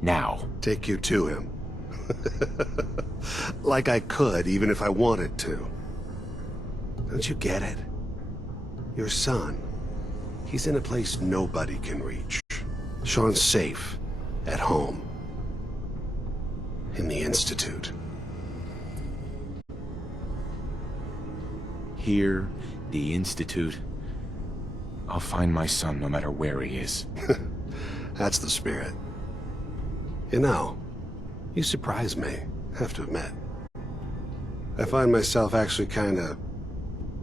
now. Take you to him. Like I could, even if I wanted to. Don't you get it? Your son, he's in a place nobody can reach. Sean's safe, at home. In the Institute. Here, the Institute. I'll find my son no matter where he is. That's the spirit. You know, you surprise me, I have to admit. I find myself actually kinda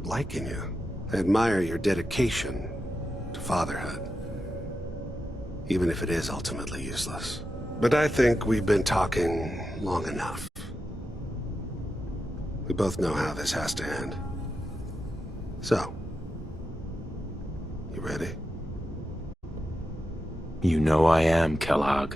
liking you. I admire your dedication to fatherhood. Even if it is ultimately useless. But I think we've been talking long enough. We both know how this has to end. So, you ready? You know I am, Kellogg.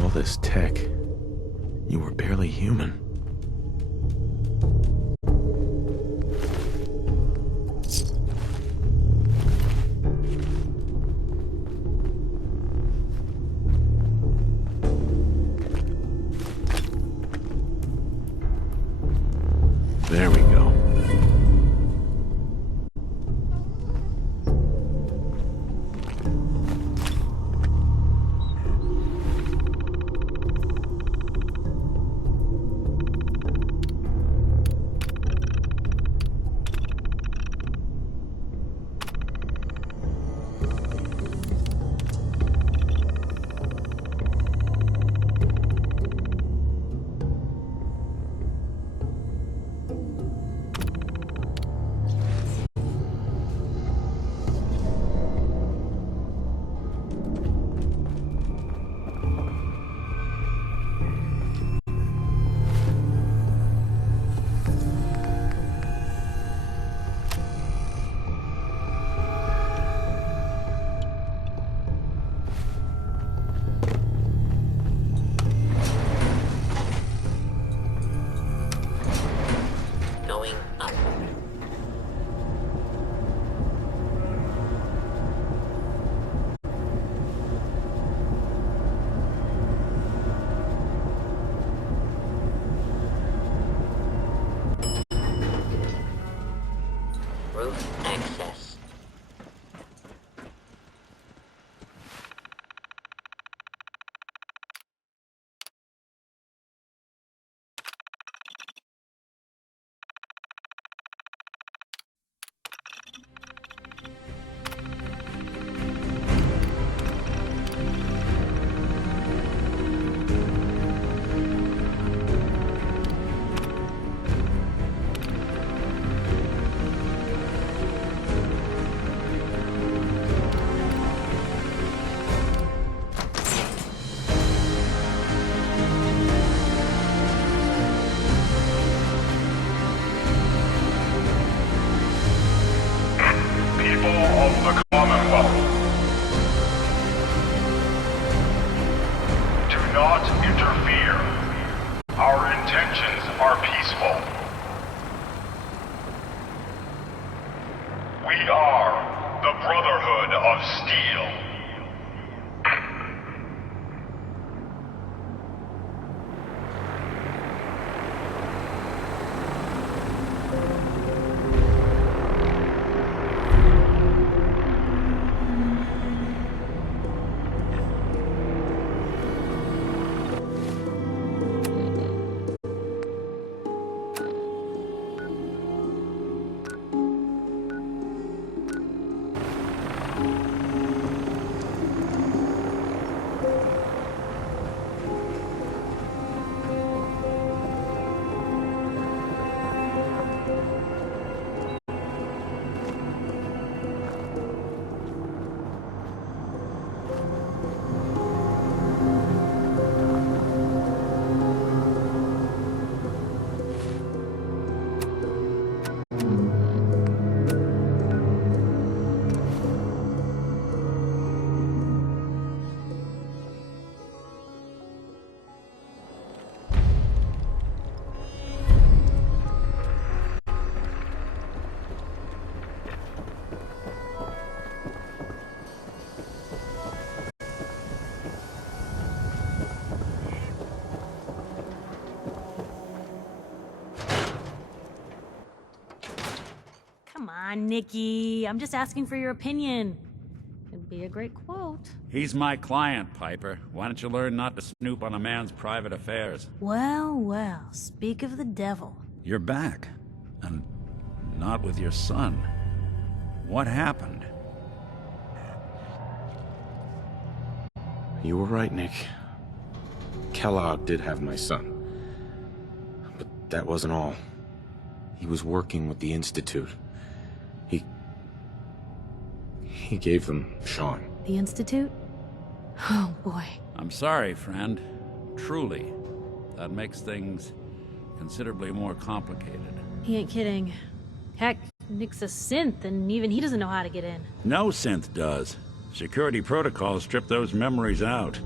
All this tech. You were barely human. Roof access. Come on, Nikki. I'm just asking for your opinion. It'd be a great quote. He's my client, Piper. Why don't you learn not to snoop on a man's private affairs? Well, well, speak of the devil. You're back. And not with your son. What happened? You were right, Nick. Kellogg did have my son. But that wasn't all. He was working with the Institute. He gave them Sean. The Institute? Oh, boy. I'm sorry, friend. Truly. That makes things considerably more complicated. He ain't kidding. Heck, Nick's a synth, and even he doesn't know how to get in. No synth does. Security protocols strip those memories out.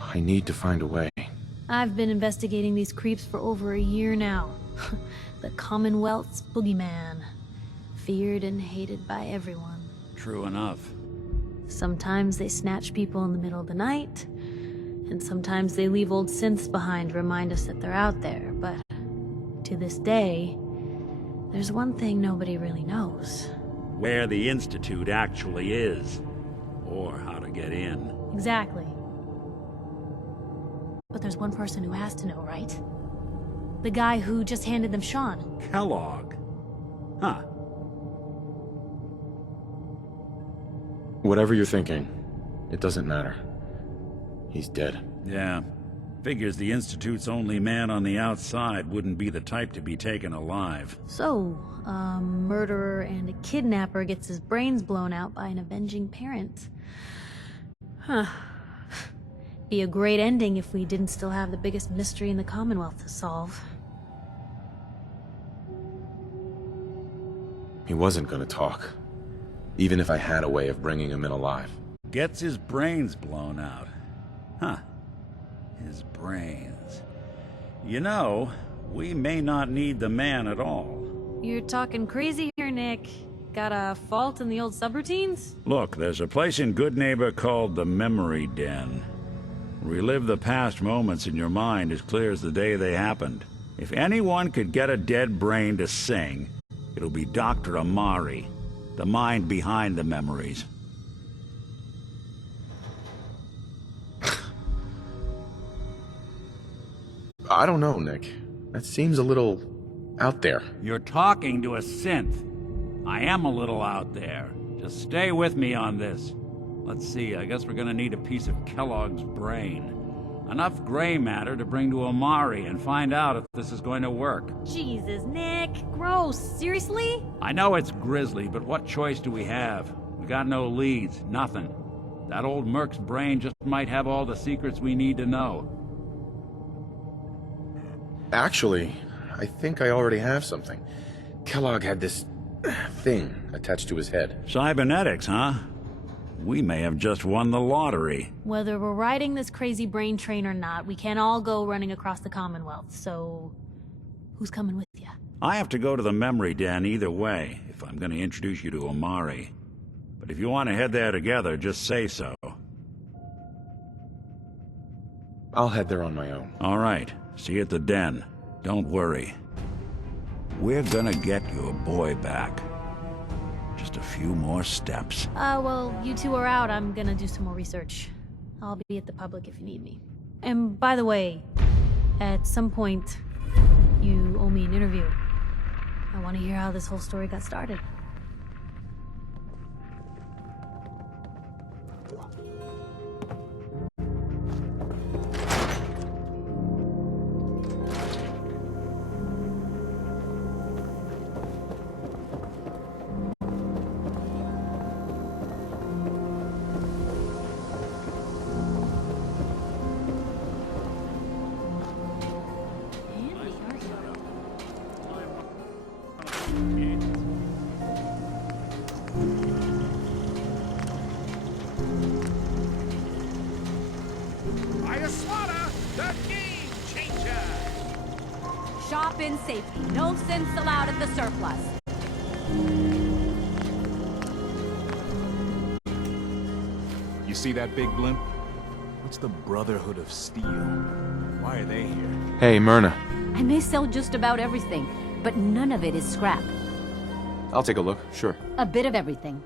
I need to find a way. I've been investigating these creeps for over a year now. The Commonwealth's boogeyman. Feared and hated by everyone. True enough. Sometimes they snatch people in the middle of the night, and sometimes they leave old synths behind to remind us that they're out there, but to this day, there's one thing nobody really knows. Where the Institute actually is. Or how to get in. Exactly. But there's one person who has to know, right? The guy who just handed them Sean. Kellogg. Huh. Whatever you're thinking, it doesn't matter. He's dead. Yeah. Figures the Institute's only man on the outside wouldn't be the type to be taken alive. So, a murderer and a kidnapper gets his brains blown out by an avenging parent. Huh. Be a great ending if we didn't still have the biggest mystery in the Commonwealth to solve. He wasn't gonna talk. Even if I had a way of bringing him in alive. Gets his brains blown out. Huh. His brains. You know, we may not need the man at all. You're talking crazy here, Nick. Got a fault in the old subroutines? Look, there's a place in Good Neighbor called the Memory Den. Relive the past moments in your mind as clear as the day they happened. If anyone could get a dead brain to sing, it'll be Dr. Amari, the mind behind the memories. I don't know, Nick. That seems a little out there. You're talking to a synth. I am a little out there. Just stay with me on this. Let's see, I guess we're gonna need a piece of Kellogg's brain. Enough gray matter to bring to Amari and find out if this is going to work. Jesus, Nick. Gross. Seriously? I know it's grisly, but what choice do we have? We got no leads, nothing. That old Merc's brain just might have all the secrets we need to know. Actually, I think I already have something. Kellogg had this thing attached to his head. Cybernetics, huh? We may have just won the lottery. Whether we're riding this crazy brain train or not, we can't all go running across the Commonwealth, so... who's coming with you? I have to go to the memory den either way, if I'm going to introduce you to Amari. But if you want to head there together, just say so. I'll head there on my own. All right. See you at the den. Don't worry. We're gonna get your boy back. Just a few more steps. Well, you two are out. I'm gonna do some more research. I'll be at the public if you need me. And by the way, at some point, you owe me an interview. I want to hear how this whole story got started. Shop in safety. No sense allowed at the surplus. You see that big blimp? What's the Brotherhood of Steel? Why are they here? Hey, Myrna. I may sell just about everything, but none of it is scrap. I'll take a look, sure. A bit of everything.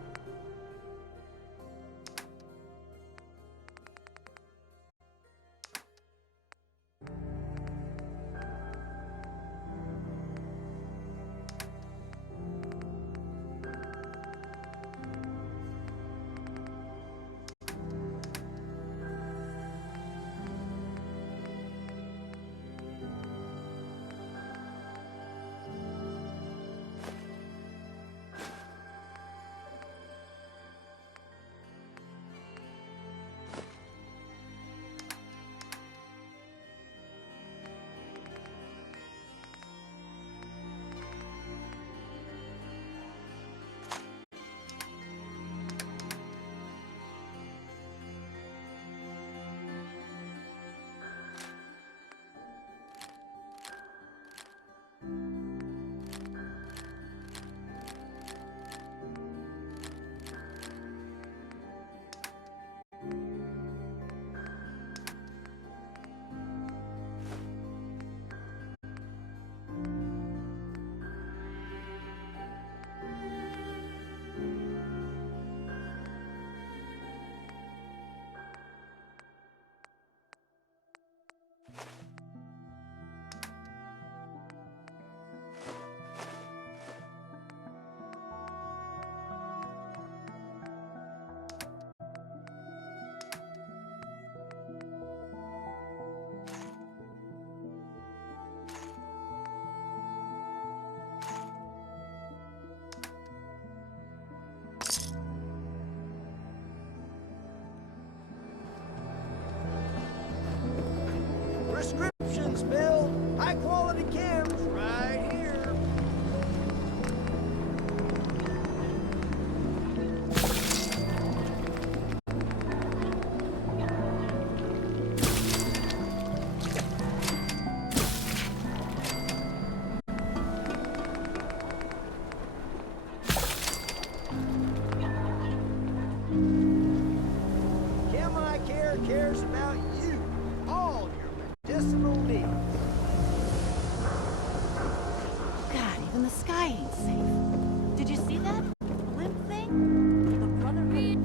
Prescriptions, Bill. High quality chems right here. Chem Care cares about you. All your medicinal needs. Even the sky ain't safe. Did you see that? Blimp thing? The Brotherhood...